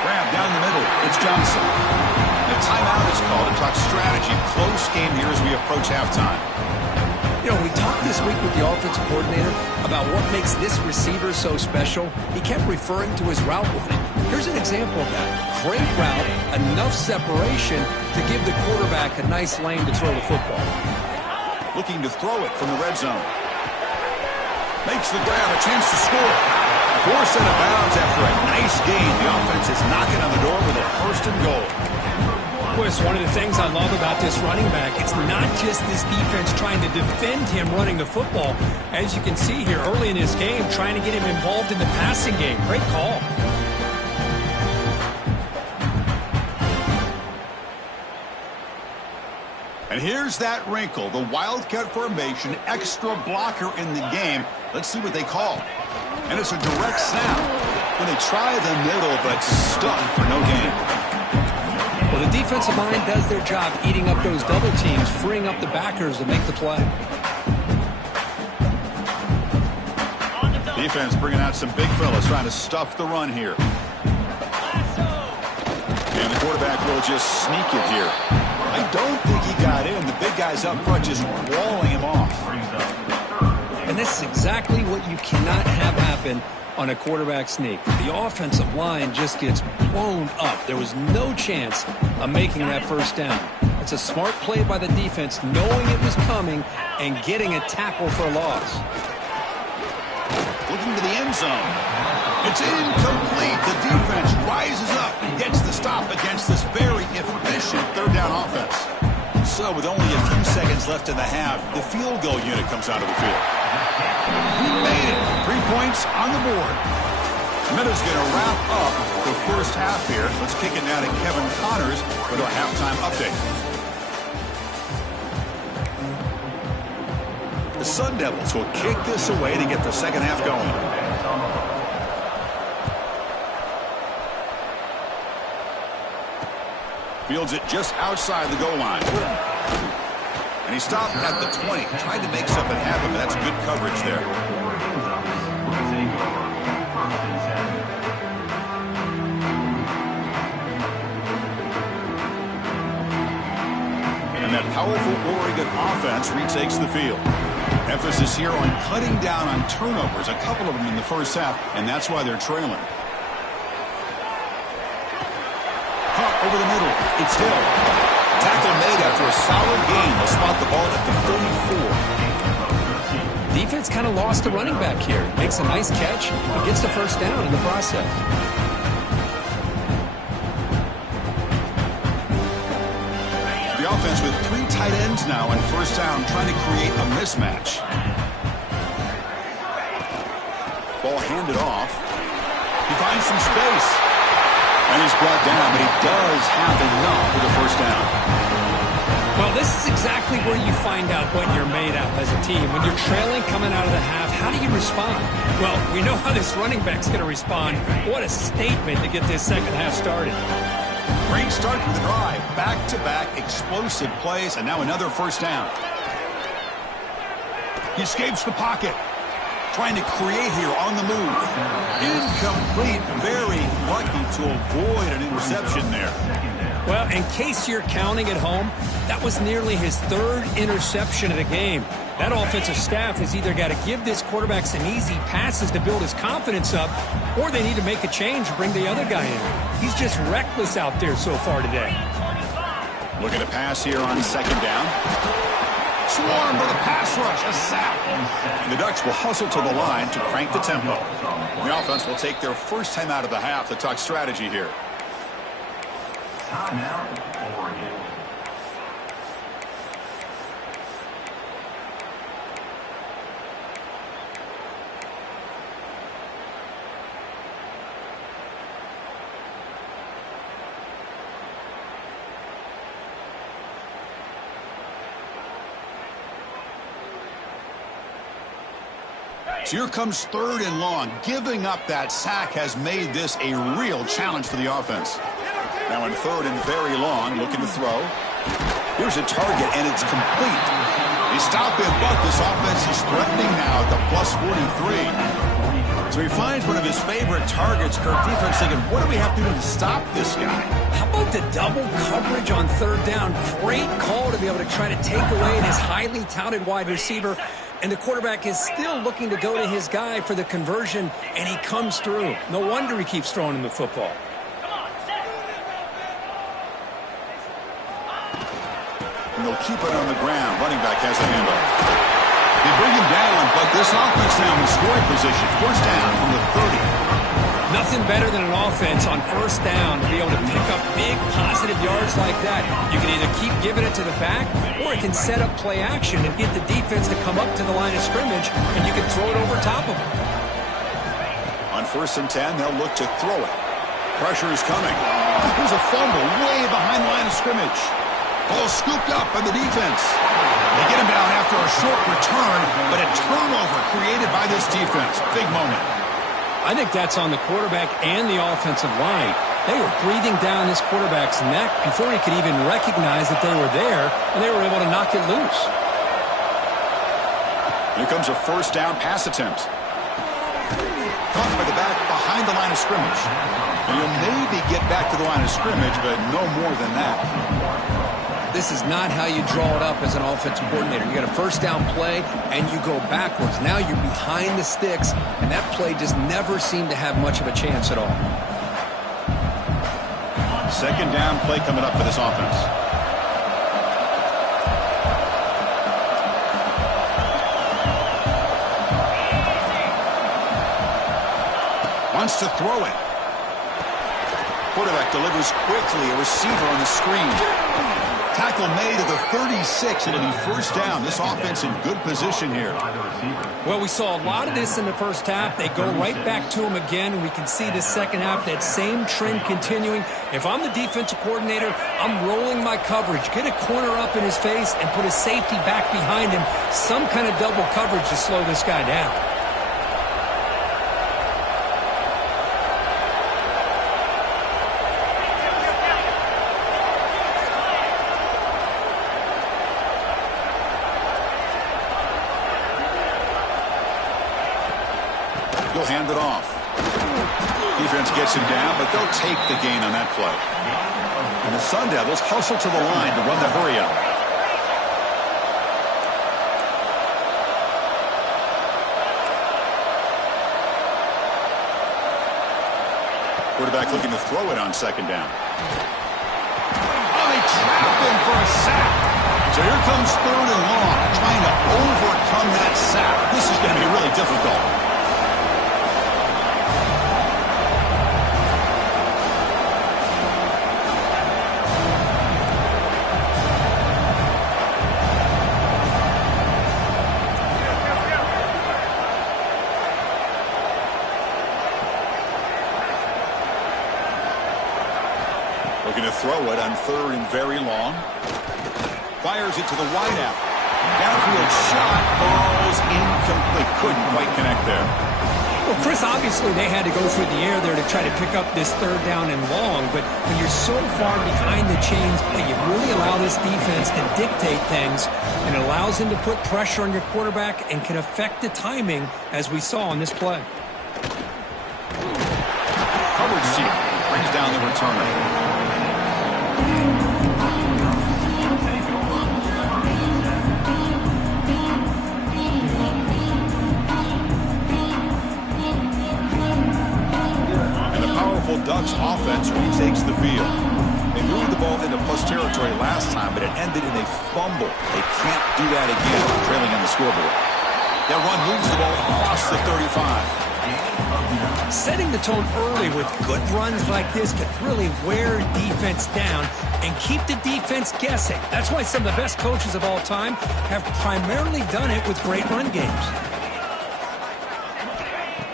Grab down the middle. It's Johnson. The timeout is called to talk strategy. Close game here as we approach halftime. You know, we talked this week with the offensive coordinator about what makes this receiver so special. He kept referring to his route running. Here's an example of that. Great route, enough separation to give the quarterback a nice lane to throw the football. Looking to throw it from the red zone. Makes the grab, a chance to score. Forced out of bounds after a nice gain. The offense is knocking on the door with a 1st and goal. Well, it's one of the things I love about this running back. It's not just this defense trying to defend him running the football. As you can see here early in this game, trying to get him involved in the passing game. Great call. And here's that wrinkle, the Wildcat formation, extra blocker in the game. Let's see what they call. And it's a direct snap. When they try the middle, but stuffed for no gain. Well, the defensive line does their job eating up those double teams, freeing up the backers to make the play. Defense bringing out some big fellas trying to stuff the run here. And the quarterback will just sneak it here. I don't think he got in. The big guy's up front just walling him off. And this is exactly what you cannot have happen on a quarterback sneak. The offensive line just gets blown up. There was no chance of making that 1st down. It's a smart play by the defense, knowing it was coming and getting a tackle for a loss. Looking to the end zone. It's incomplete. The defense rises up and gets the stop against this very efficient 3rd down offense. So with only a few seconds left in the half, the field goal unit comes out of the field. He made it. 3 points on the board. Minutes going to wrap up the 1st half here. Let's kick it now to Kevin Connors with our halftime update. The Sun Devils will kick this away to get the 2nd half going. Fields it just outside the goal line. And he stopped at the 20. Tried to make something happen, but that's good coverage there. And that powerful Oregon offense retakes the field. Emphasis here on cutting down on turnovers, a couple of them in the 1st half, and that's why they're trailing. Caught over the middle. It's Hill. Tackle made after a solid gain. They'll spot the ball at the 34. Defense kind of lost the running back here. Makes a nice catch and gets the 1st down in the process. The offense with 3 tight ends now on 1st down, trying to create a mismatch. Ball handed off. He finds some space. And he's brought down, but he does have enough for the 1st down. Well, this is exactly where you find out what you're made of as a team. When you're trailing coming out of the half, how do you respond? Well, we know how this running back's going to respond. What a statement to get this 2nd half started. Great start to the drive. Back-to-back explosive plays, and now another 1st down. He escapes the pocket. Trying to create here on the move. Incomplete. Very lucky to avoid an interception there. Well, in case you're counting at home, that was nearly his 3rd interception of the game. That offensive staff has either got to give this quarterback some easy passes to build his confidence up, or they need to make a change and bring the other guy in. He's just reckless out there so far today. Looking to pass here on 2nd down. Swarmed with a pass rush, a sack. And the Ducks will hustle to the line to crank the tempo. The offense will take their 1st time out of the half to talk strategy here. Timeout, Oregon. So here comes 3rd and long. Giving up that sack has made this a real challenge for the offense. Now in 3rd and very long, looking to throw. Here's a target, and it's complete. They stop him, but this offense is threatening now at the plus 43. So he finds one of his favorite targets. Kirk, defense thinking, what do we have to do to stop this guy? How about the double coverage on 3rd down? Great call to be able to try to take away this highly touted wide receiver. And the quarterback is still looking to go to his guy for the conversion, and he comes through. No wonder he keeps throwing him the football. And they'll keep it on the ground. Running back has the handoff. They bring him down, but this offense now in scoring position. 1st down from the 30. Nothing better than an offense on 1st down to be able to pick up big positive yards like that. You can either keep giving it to the back, or it can set up play action and get the defense to come up to the line of scrimmage, and you can throw it over top of them. On 1st and 10, they'll look to throw it. Pressure is coming. There's a fumble way behind the line of scrimmage. Ball scooped up by the defense. They get him down after a short return, but a turnover created by this defense. Big moment. I think that's on the quarterback and the offensive line. They were breathing down this quarterback's neck before he could even recognize that they were there, and they were able to knock it loose. Here comes a 1st down pass attempt. Caught by the back behind the line of scrimmage. And he'll maybe get back to the line of scrimmage, but no more than that. This is not how you draw it up as an offensive coordinator. You got a 1st down play, and you go backwards. Now you're behind the sticks, and that play just never seemed to have much of a chance at all. 2nd down play coming up for this offense. Wants to throw it. Quarterback delivers quickly. A receiver on the screen. Tackle made at the 36. It'll be 1st down. This offense in good position here. Well, we saw a lot of this in the 1st half. They go right back to him again, and we can see the 2nd half, that same trend continuing. If I'm the defensive coordinator, I'm rolling my coverage. Get a corner up in his face and put a safety back behind him. Some kind of double coverage to slow this guy down. He'll hand it off. Defense gets him down, but they'll take the gain on that play. And the Sun Devils hustle to the line to run the hurry up. Quarterback looking to throw it on 2nd down. Oh, they trap him for a sack. So here comes 3rd and long, trying to overcome that sack. This is going to be really difficult. Looking to throw it on 3rd and very long. Fires it to the wideout. Downfield shot falls incomplete. Couldn't quite connect there. Well, Chris, obviously they had to go through the air there to try to pick up this 3rd down and long, but when you're so far behind the chains, you really allow this defense to dictate things, and it allows them to put pressure on your quarterback and can affect the timing, as we saw on this play. Coverage seat brings down the returner. Ducks offense retakes the field. They moved the ball into plus territory last time, but it ended in a fumble. They can't do that again, trailing on the scoreboard. Their run moves the ball across the 35. Setting the tone early with good runs like this can really wear defense down and keep the defense guessing. That's why some of the best coaches of all time have primarily done it with great run games.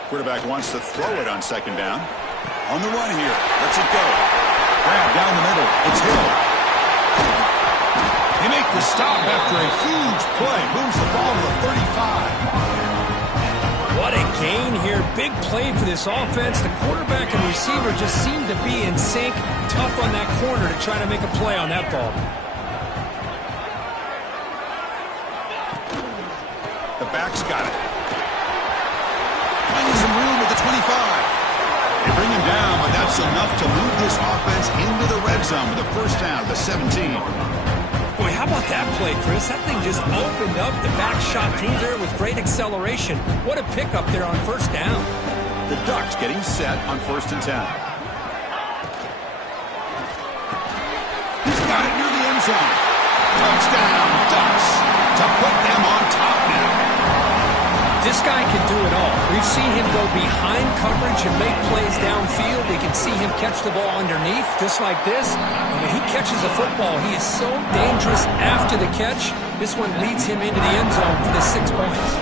Quarterback wants to throw it on 2nd down. On the run here. Let's it go. Grab down the middle. It's Hill. They make the stop after a huge play. Moves the ball to the 35. What gain here. Big play for this offense. The quarterback and receiver just seem to be in sync. Tough on that corner to try to make a play on that ball. The back's got it. Finding some room at the 25. They bring him down, but that's enough to move this offense into the red zone with a first down at the 17. Boy, how about that play, Chris? That thing just opened up. The back shot through there with great acceleration. What a pickup there on first down. The Ducks getting set on 1st and 10. He's got it near the end zone. Touchdown, Ducks, to put them on top now. This guy can do it all. We've seen him go behind coverage and make plays downfield. We can see him catch the ball underneath, just like this. And when he catches a football, he is so dangerous after the catch. This one leads him into the end zone for the 6 points.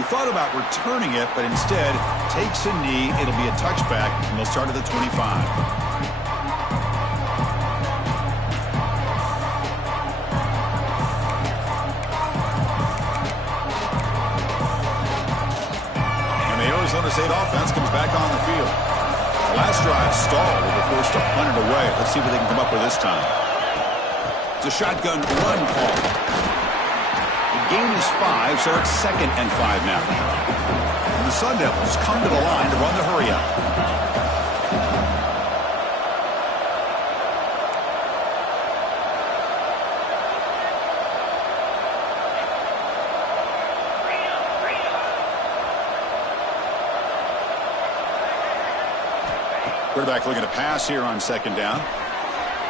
He thought about returning it, but instead takes a knee. It'll be a touchback, and they'll start at the 25. Arizona State offense comes back on the field. The last drive stalled. They were forced to punt it away. Let's see what they can come up with this time. It's a shotgun run call. The gain is 5, so it's 2nd and 5 now. And the Sun Devils come to the line to run the hurry up. Quarterback looking to pass here on 2nd down.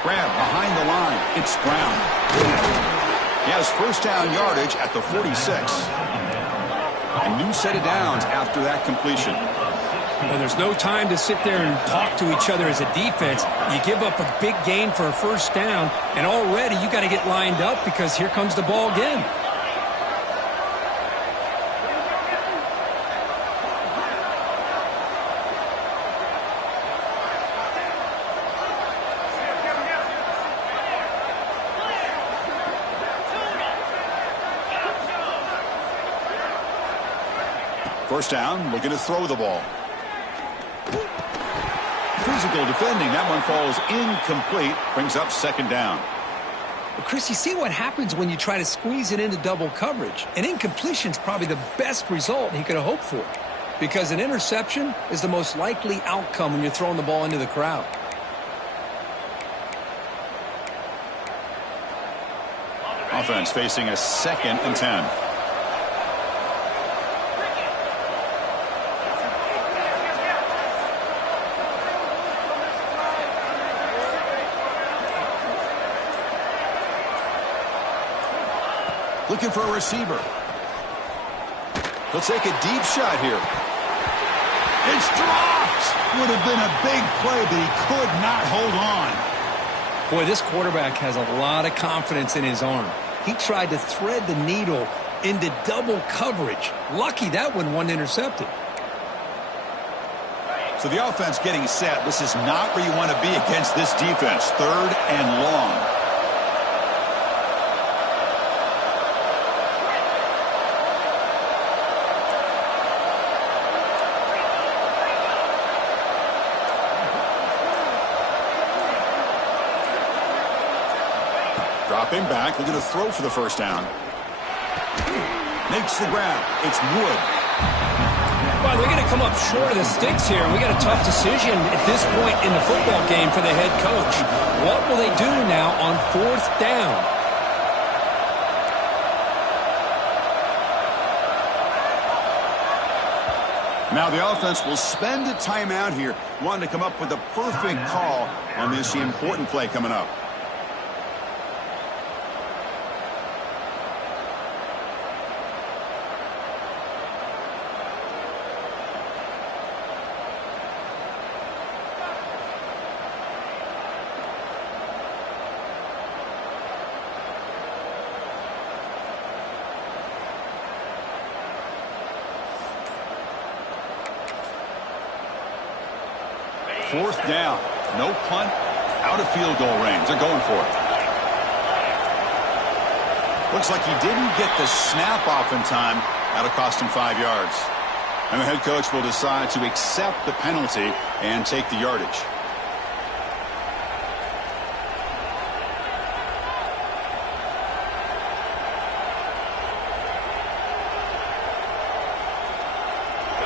Grab behind the line. It's Brown. He has first down yardage at the 46. A new set of downs after that completion. Well, there's no time to sit there and talk to each other as a defense. You give up a big gain for a first down, and already you got to get lined up because here comes the ball again. First down, looking to throw the ball. Physical defending. That one falls incomplete. Brings up 2nd down. Well, Chris, you see what happens when you try to squeeze it into double coverage. An incompletion is probably the best result he could have hoped for, because an interception is the most likely outcome when you're throwing the ball into the crowd. Offense facing a 2nd and 10. Looking for a receiver. He'll take a deep shot here. It's dropped. Would have been a big play, but he could not hold on. Boy, this quarterback has a lot of confidence in his arm. He tried to thread the needle into double coverage. Lucky that one wasn't intercepted. So the offense getting set. This is not where you want to be against this defense. 3rd and long. Dropping back, looking to throw for the first down. Makes the grab. It's Wood. Well, they're going to come up short of the sticks here. We got a tough decision at this point in the football game for the head coach. What will they do now on 4th down? Now the offense will spend a timeout here, wanting to come up with the perfect call on this important play coming up. Fourth down. No punt Out of field goal range. They're going for it. Looks like he didn't get the snap off in time. That'll cost him 5 yards. And the head coach will decide to accept the penalty and take the yardage.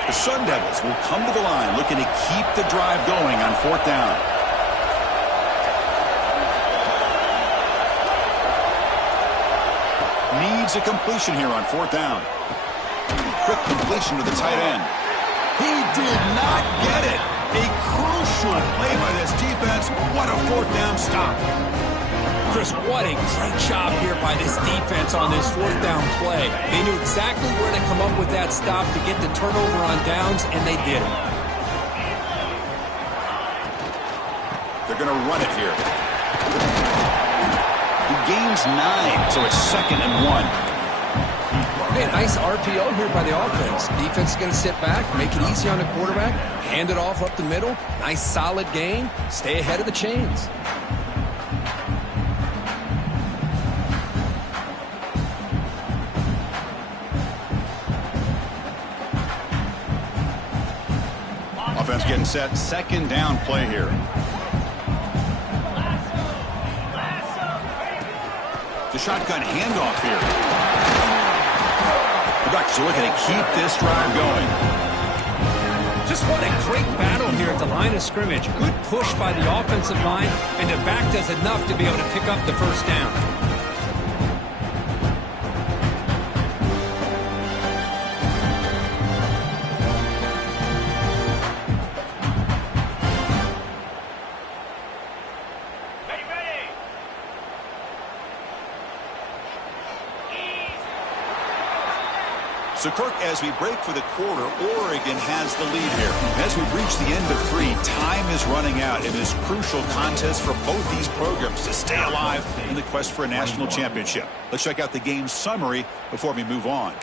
The Sun Devils will come to the line looking to keep the drive going on 4th down. Needs a completion here on 4th down. Quick completion to the tight end. He did not get it. A crucial play by this defense. What a 4th down stop. Chris, what a great job here by this defense on this 4th down play. They knew exactly where to come up with that stop to get the turnover on downs, and they did it. They're going to run it here. He gains 9, so it's 2nd and 1. Hey, nice RPO here by the offense. Defense is going to sit back, make it easy on the quarterback, hand it off up the middle. Nice solid gain. Stay ahead of the chains. Offense getting set. 2nd down play here. The shotgun handoff here. The Ducks are looking to keep this drive going. Just what a great battle here at the line of scrimmage. Good push by the offensive line, and the back does enough to be able to pick up the 1st down. So, Kirk, as we break for the quarter, Oregon has the lead here. As we reach the end of 3, time is running out in this crucial contest for both these programs to stay alive in the quest for a national championship. Let's check out the game summary before we move on.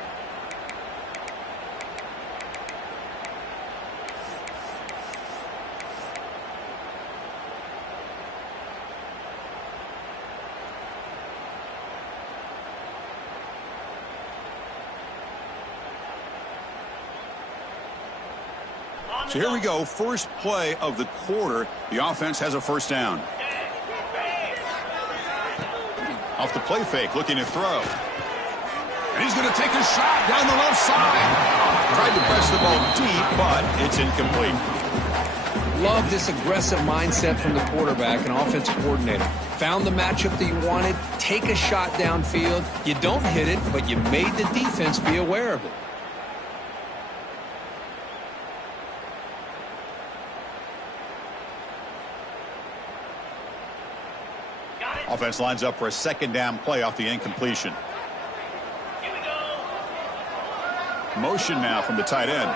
So here we go. First play of the quarter. The offense has a 1st down. Off the play fake, looking to throw. And he's going to take a shot down the left side. Tried to press the ball deep, but it's incomplete. Love this aggressive mindset from the quarterback and offensive coordinator. Found the matchup that you wanted. Take a shot downfield. You don't hit it, but you made the defense be aware of it. Offense lines up for a 2nd down play off the incompletion. Motion now from the tight end.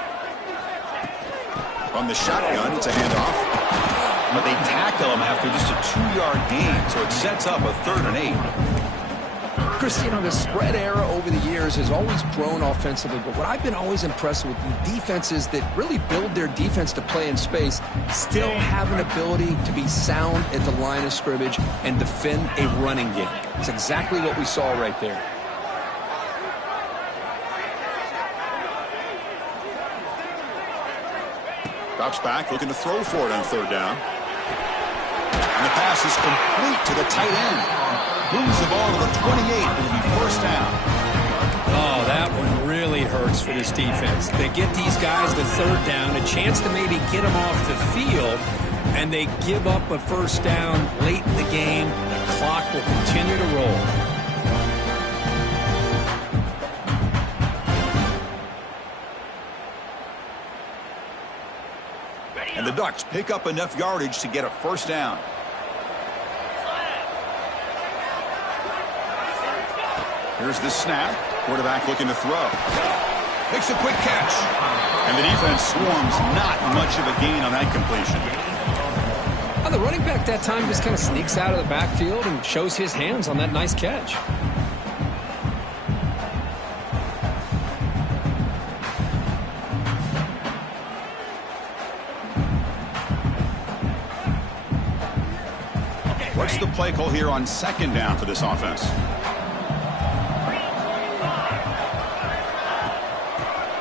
From the shotgun, it's a handoff. But they tackle him after just a 2-yard gain, so it sets up a 3rd and 8. Chris, you know, the spread era over the years has always grown offensively, but what I've been always impressed with defenses that really build their defense to play in space still have an ability to be sound at the line of scrimmage and defend a running game. It's exactly what we saw right there. Drops back, looking to throw for it on 3rd down. And the pass is complete to the tight end. Moves the ball to the 28. It'll be 1st down. Oh, that one really hurts for this defense. They get these guys to 3rd down, a chance to maybe get them off the field, and they give up a 1st down late in the game. The clock will continue to roll. And the Ducks pick up enough yardage to get a 1st down. Here's the snap. Quarterback looking to throw. Makes a quick catch. And the defense swarms. Not much of a gain on that completion. The running back that time just kind of sneaks out of the backfield and shows his hands on that nice catch. the play call here on second down for this offense.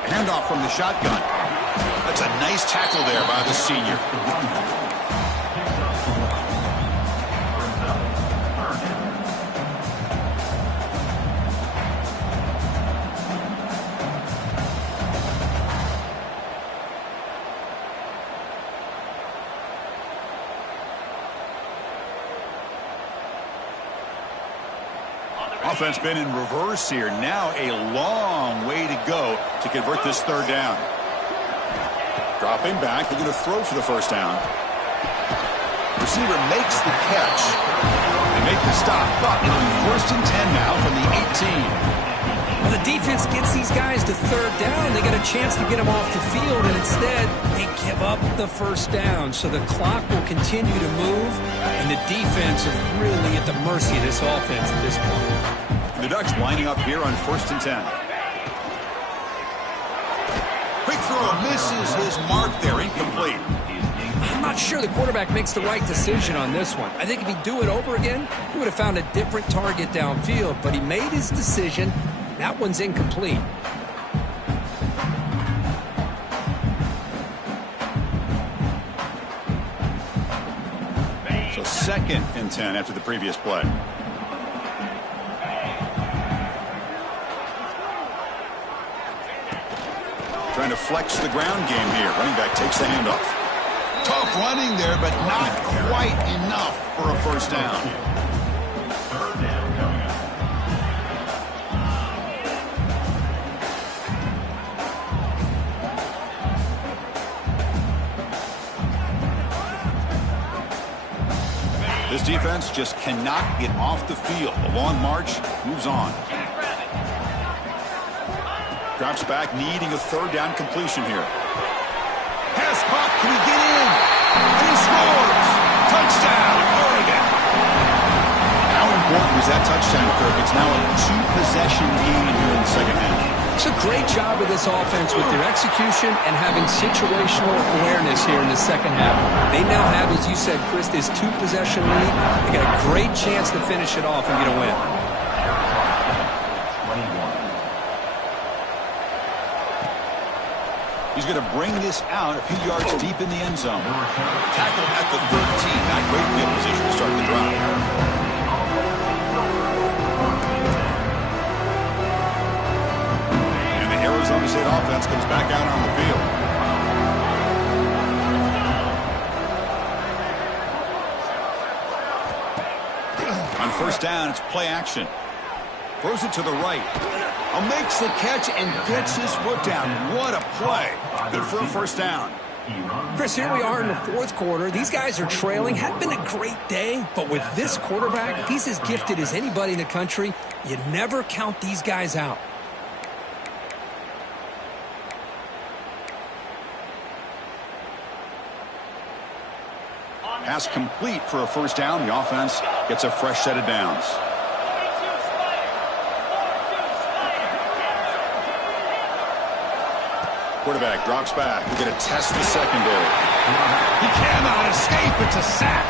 Handoff from the shotgun. That's a nice tackle there by the senior. Offense been in reverse here. Now a long way to go to convert this third down. Dropping back. They're going to throw for the first down. Receiver makes the catch. They make the stop. But it'll be 1st and 10 now from the 18. Well, the defense gets these guys to third down. They got a chance to get them off the field, and instead they give up the first down. So the clock will continue to move, and the defense is really at the mercy of this offense at this point. The Ducks lining up here on 1st and 10. Quick throw misses his mark there, incomplete. I'm not sure the quarterback makes the right decision on this one. I think if he'd do it over again, he would have found a different target downfield, but he made his decision. That one's incomplete. So 2nd and 10 after the previous play. Trying to flex the ground game here. Running back takes the handoff. Tough running there, but not quite enough for a first down. Third down coming up. This defense just cannot get off the field. The long march moves on. Drops back, needing a third down completion here. Pass caught, can he get in? And he scores! Touchdown, Oregon! How important was that touchdown, Kirk? It's now a 2-possession game here in the second half. It's a great job of this offense with their execution and having situational awareness here in the second half. They now have, as you said, Chris, this 2-possession lead. They got a great chance to finish it off and get a win. He's going to bring this out a few yards deep in the end zone. Tackle at the 13. Not great field position to start the drive. And the Arizona State offense comes back out on the field. On first down, it's play action. Throws it to the right. Makes the catch and gets his foot down. What a play. Good for a first down. Chris, here we are in the fourth quarter. These guys are trailing. Hadn't been a great day, but with this quarterback, he's as gifted as anybody in the country. You never count these guys out. Pass complete for a first down. The offense gets a fresh set of downs. Quarterback drops back. We're going to test the secondary. He cannot escape. It's a sack.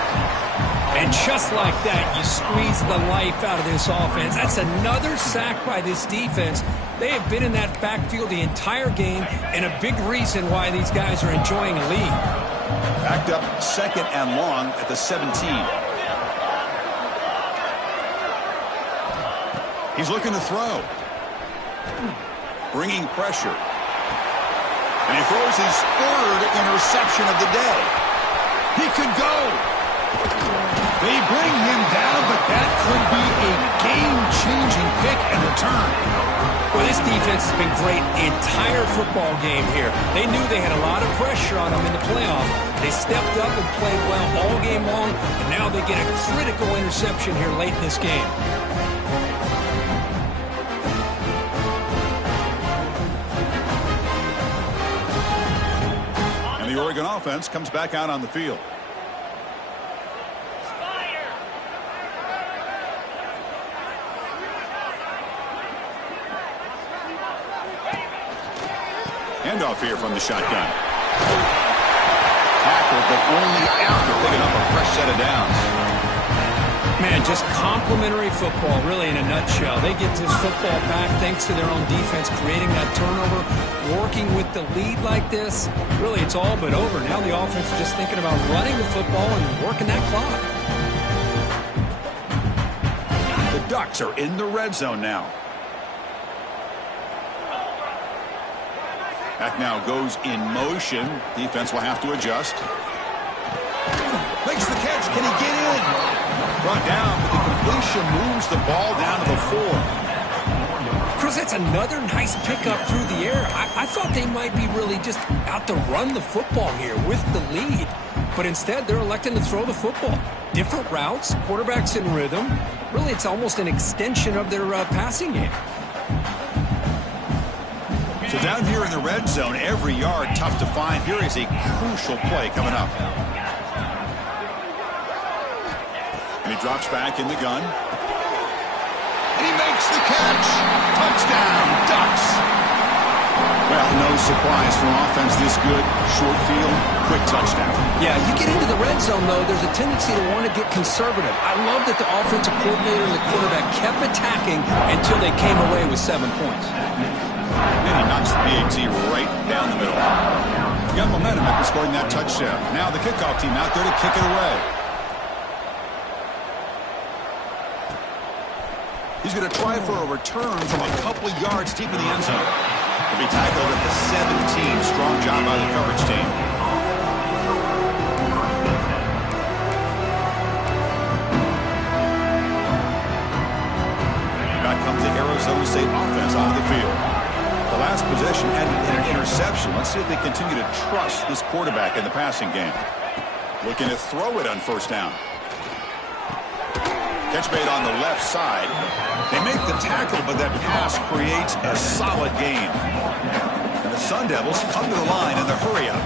And just like that, you squeeze the life out of this offense. That's another sack by this defense. They have been in that backfield the entire game, and a big reason why these guys are enjoying a lead. Backed up 2nd and long at the 17. He's looking to throw. Bringing pressure. And he throws his 3rd interception of the day. He could go. They bring him down, but that could be a game-changing pick and return. Well, this defense has been great the entire football game here. They knew they had a lot of pressure on them in the playoff. They stepped up and played well all game long, and now they get a critical interception here late in this game. The Oregon offense comes back out on the field. Handoff here from the shotgun. Tackled, but only after picking up a fresh set of downs. Man, just complimentary football, really, in a nutshell. They get this football back thanks to their own defense, creating that turnover, working with the lead like this. Really, it's all but over. Now the offense is just thinking about running the football and working that clock. The Ducks are in the red zone now. Back now goes in motion. Defense will have to adjust. Makes the catch. Can he get in? Brought down, but the completion moves the ball down to the 4. Chris, that's another nice pickup through the air. I thought they might be really just out to run the football here with the lead. But instead, they're electing to throw the football. Different routes, quarterbacks in rhythm. Really, it's almost an extension of their passing game. So down here in the red zone, every yard tough to find. Here is a crucial play coming up. And he drops back in the gun. And he makes the catch. Touchdown, Ducks. Well, no surprise for offense this good. Short field, quick touchdown. Yeah, you get into the red zone, though, there's a tendency to want to get conservative. I love that the offensive coordinator and the quarterback kept attacking until they came away with 7 points. And he knocks the BAT right down the middle. He got momentum after scoring that touchdown. Now the kickoff team out there to kick it away. He's going to try for a return from a couple of yards deep in the end zone. He'll be tackled at the 17. Strong job by the coverage team. Back comes the Arizona State offense onto the field. The last possession ended in an interception. Let's see if they continue to trust this quarterback in the passing game. Looking to throw it on first down. Catch made on the left side. They make the tackle, but that pass creates a solid gain. And the Sun Devils come to the line in the hurry-up.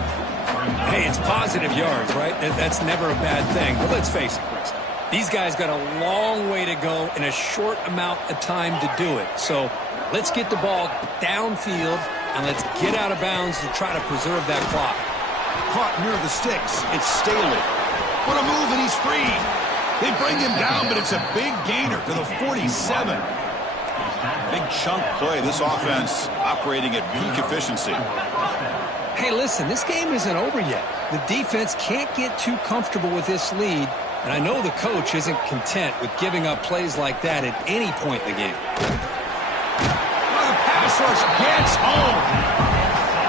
Hey, it's positive yards, right? That's never a bad thing. But let's face it, Chris. These guys got a long way to go in a short amount of time to do it. So let's get the ball downfield, and let's get out of bounds to try to preserve that clock. Caught near the sticks. It's Staley. What a move, and he's free. They bring him down, but it's a big gainer to the 47. Big chunk play. This offense operating at peak efficiency. Hey, listen, this game isn't over yet. The defense can't get too comfortable with this lead, and I know the coach isn't content with giving up plays like that at any point in the game. The pass rush gets home.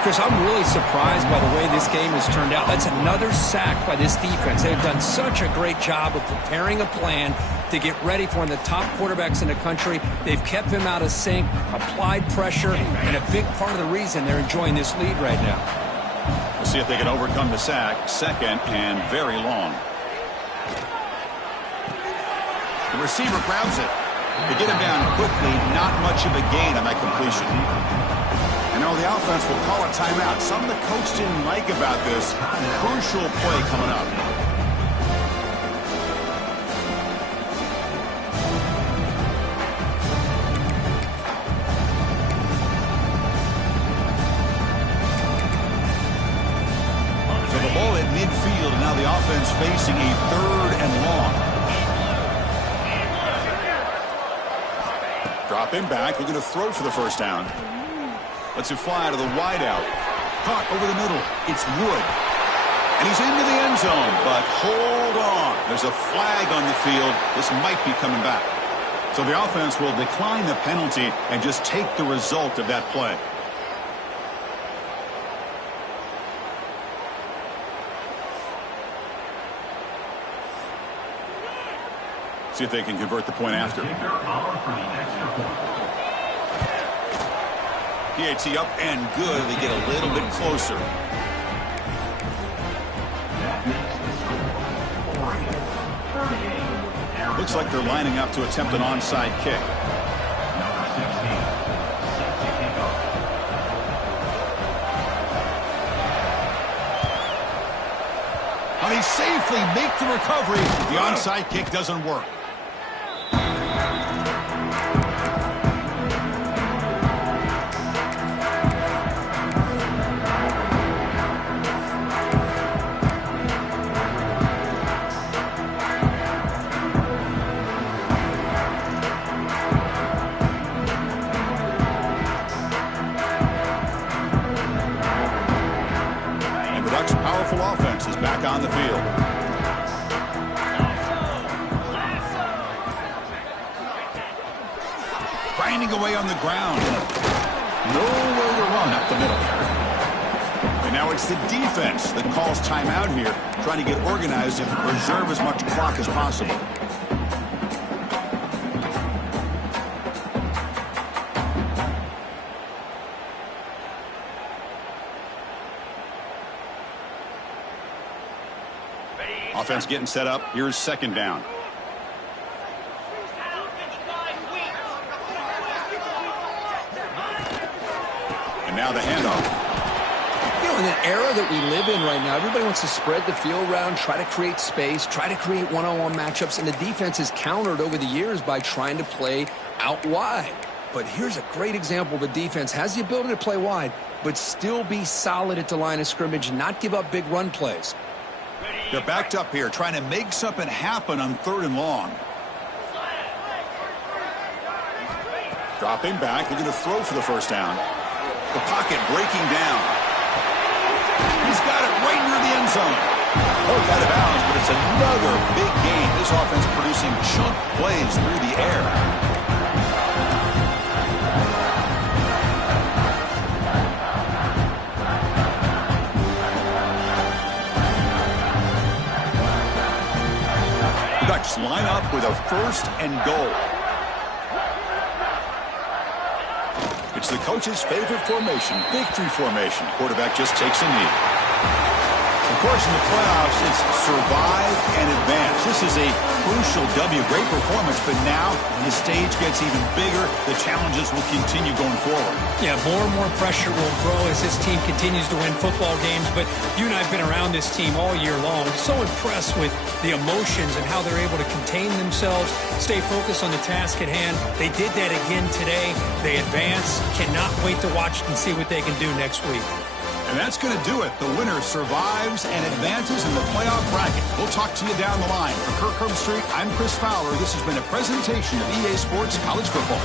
Chris, I'm really surprised by the way this game has turned out. That's another sack by this defense. They've done such a great job of preparing a plan to get ready for one of the top quarterbacks in the country. They've kept him out of sync, applied pressure, and a big part of the reason they're enjoying this lead right now. We'll see if they can overcome the sack. Second and very long. The receiver grabs it. To get him down quickly, not much of a gain on that completion. You know, the offense will call a timeout. Something the coach didn't like about this. Crucial play coming up. So the ball at midfield, and now the offense facing a 3rd and long. Drop him back. We're going to throw for the first down. Lets it fly to the wideout. Caught over the middle. It's Wood. And he's into the end zone, but hold on. There's a flag on the field. This might be coming back. So the offense will decline the penalty and just take the result of that play. See if they can convert the point after. PAT up and good. They get a little bit closer. Looks like they're lining up to attempt an onside kick. And they safely make the recovery. The onside kick doesn't work. grinding away on the ground. Nowhere to run up the middle. And now it's the defense that calls timeout here, trying to get organized and preserve as much clock as possible. Offense getting set up. Here's second down. And now the handoff. You know, in an era that we live in right now, everybody wants to spread the field around, try to create space, try to create one-on-one matchups, and the defense is countered over the years by trying to play out wide. But here's a great example. The defense has the ability to play wide, but still be solid at the line of scrimmage, not give up big run plays. They're backed up here, trying to make something happen on 3rd and long. Dropping back, they're going to throw for the first down. The pocket breaking down. He's got it right near the end zone. Poked out of bounds, but it's another big game. This offense producing chunk plays through the air. The Ducks line up with a 1st and goal. It's the coach's favorite formation, victory formation. Quarterback just takes a knee. Of course, in the playoffs, it's survive and advance. This is a crucial W. Great performance, but now the stage gets even bigger. The challenges will continue going forward. Yeah, more and more pressure will grow as this team continues to win football games. But you and I have been around this team all year long. So impressed with the emotions and how they're able to contain themselves, stay focused on the task at hand. They did that again today. They advance. Cannot wait to watch and see what they can do next week. And that's going to do it. The winner survives and advances in the playoff bracket. We'll talk to you down the line. For Kirk Herbstreit, I'm Chris Fowler. This has been a presentation of EA Sports College Football.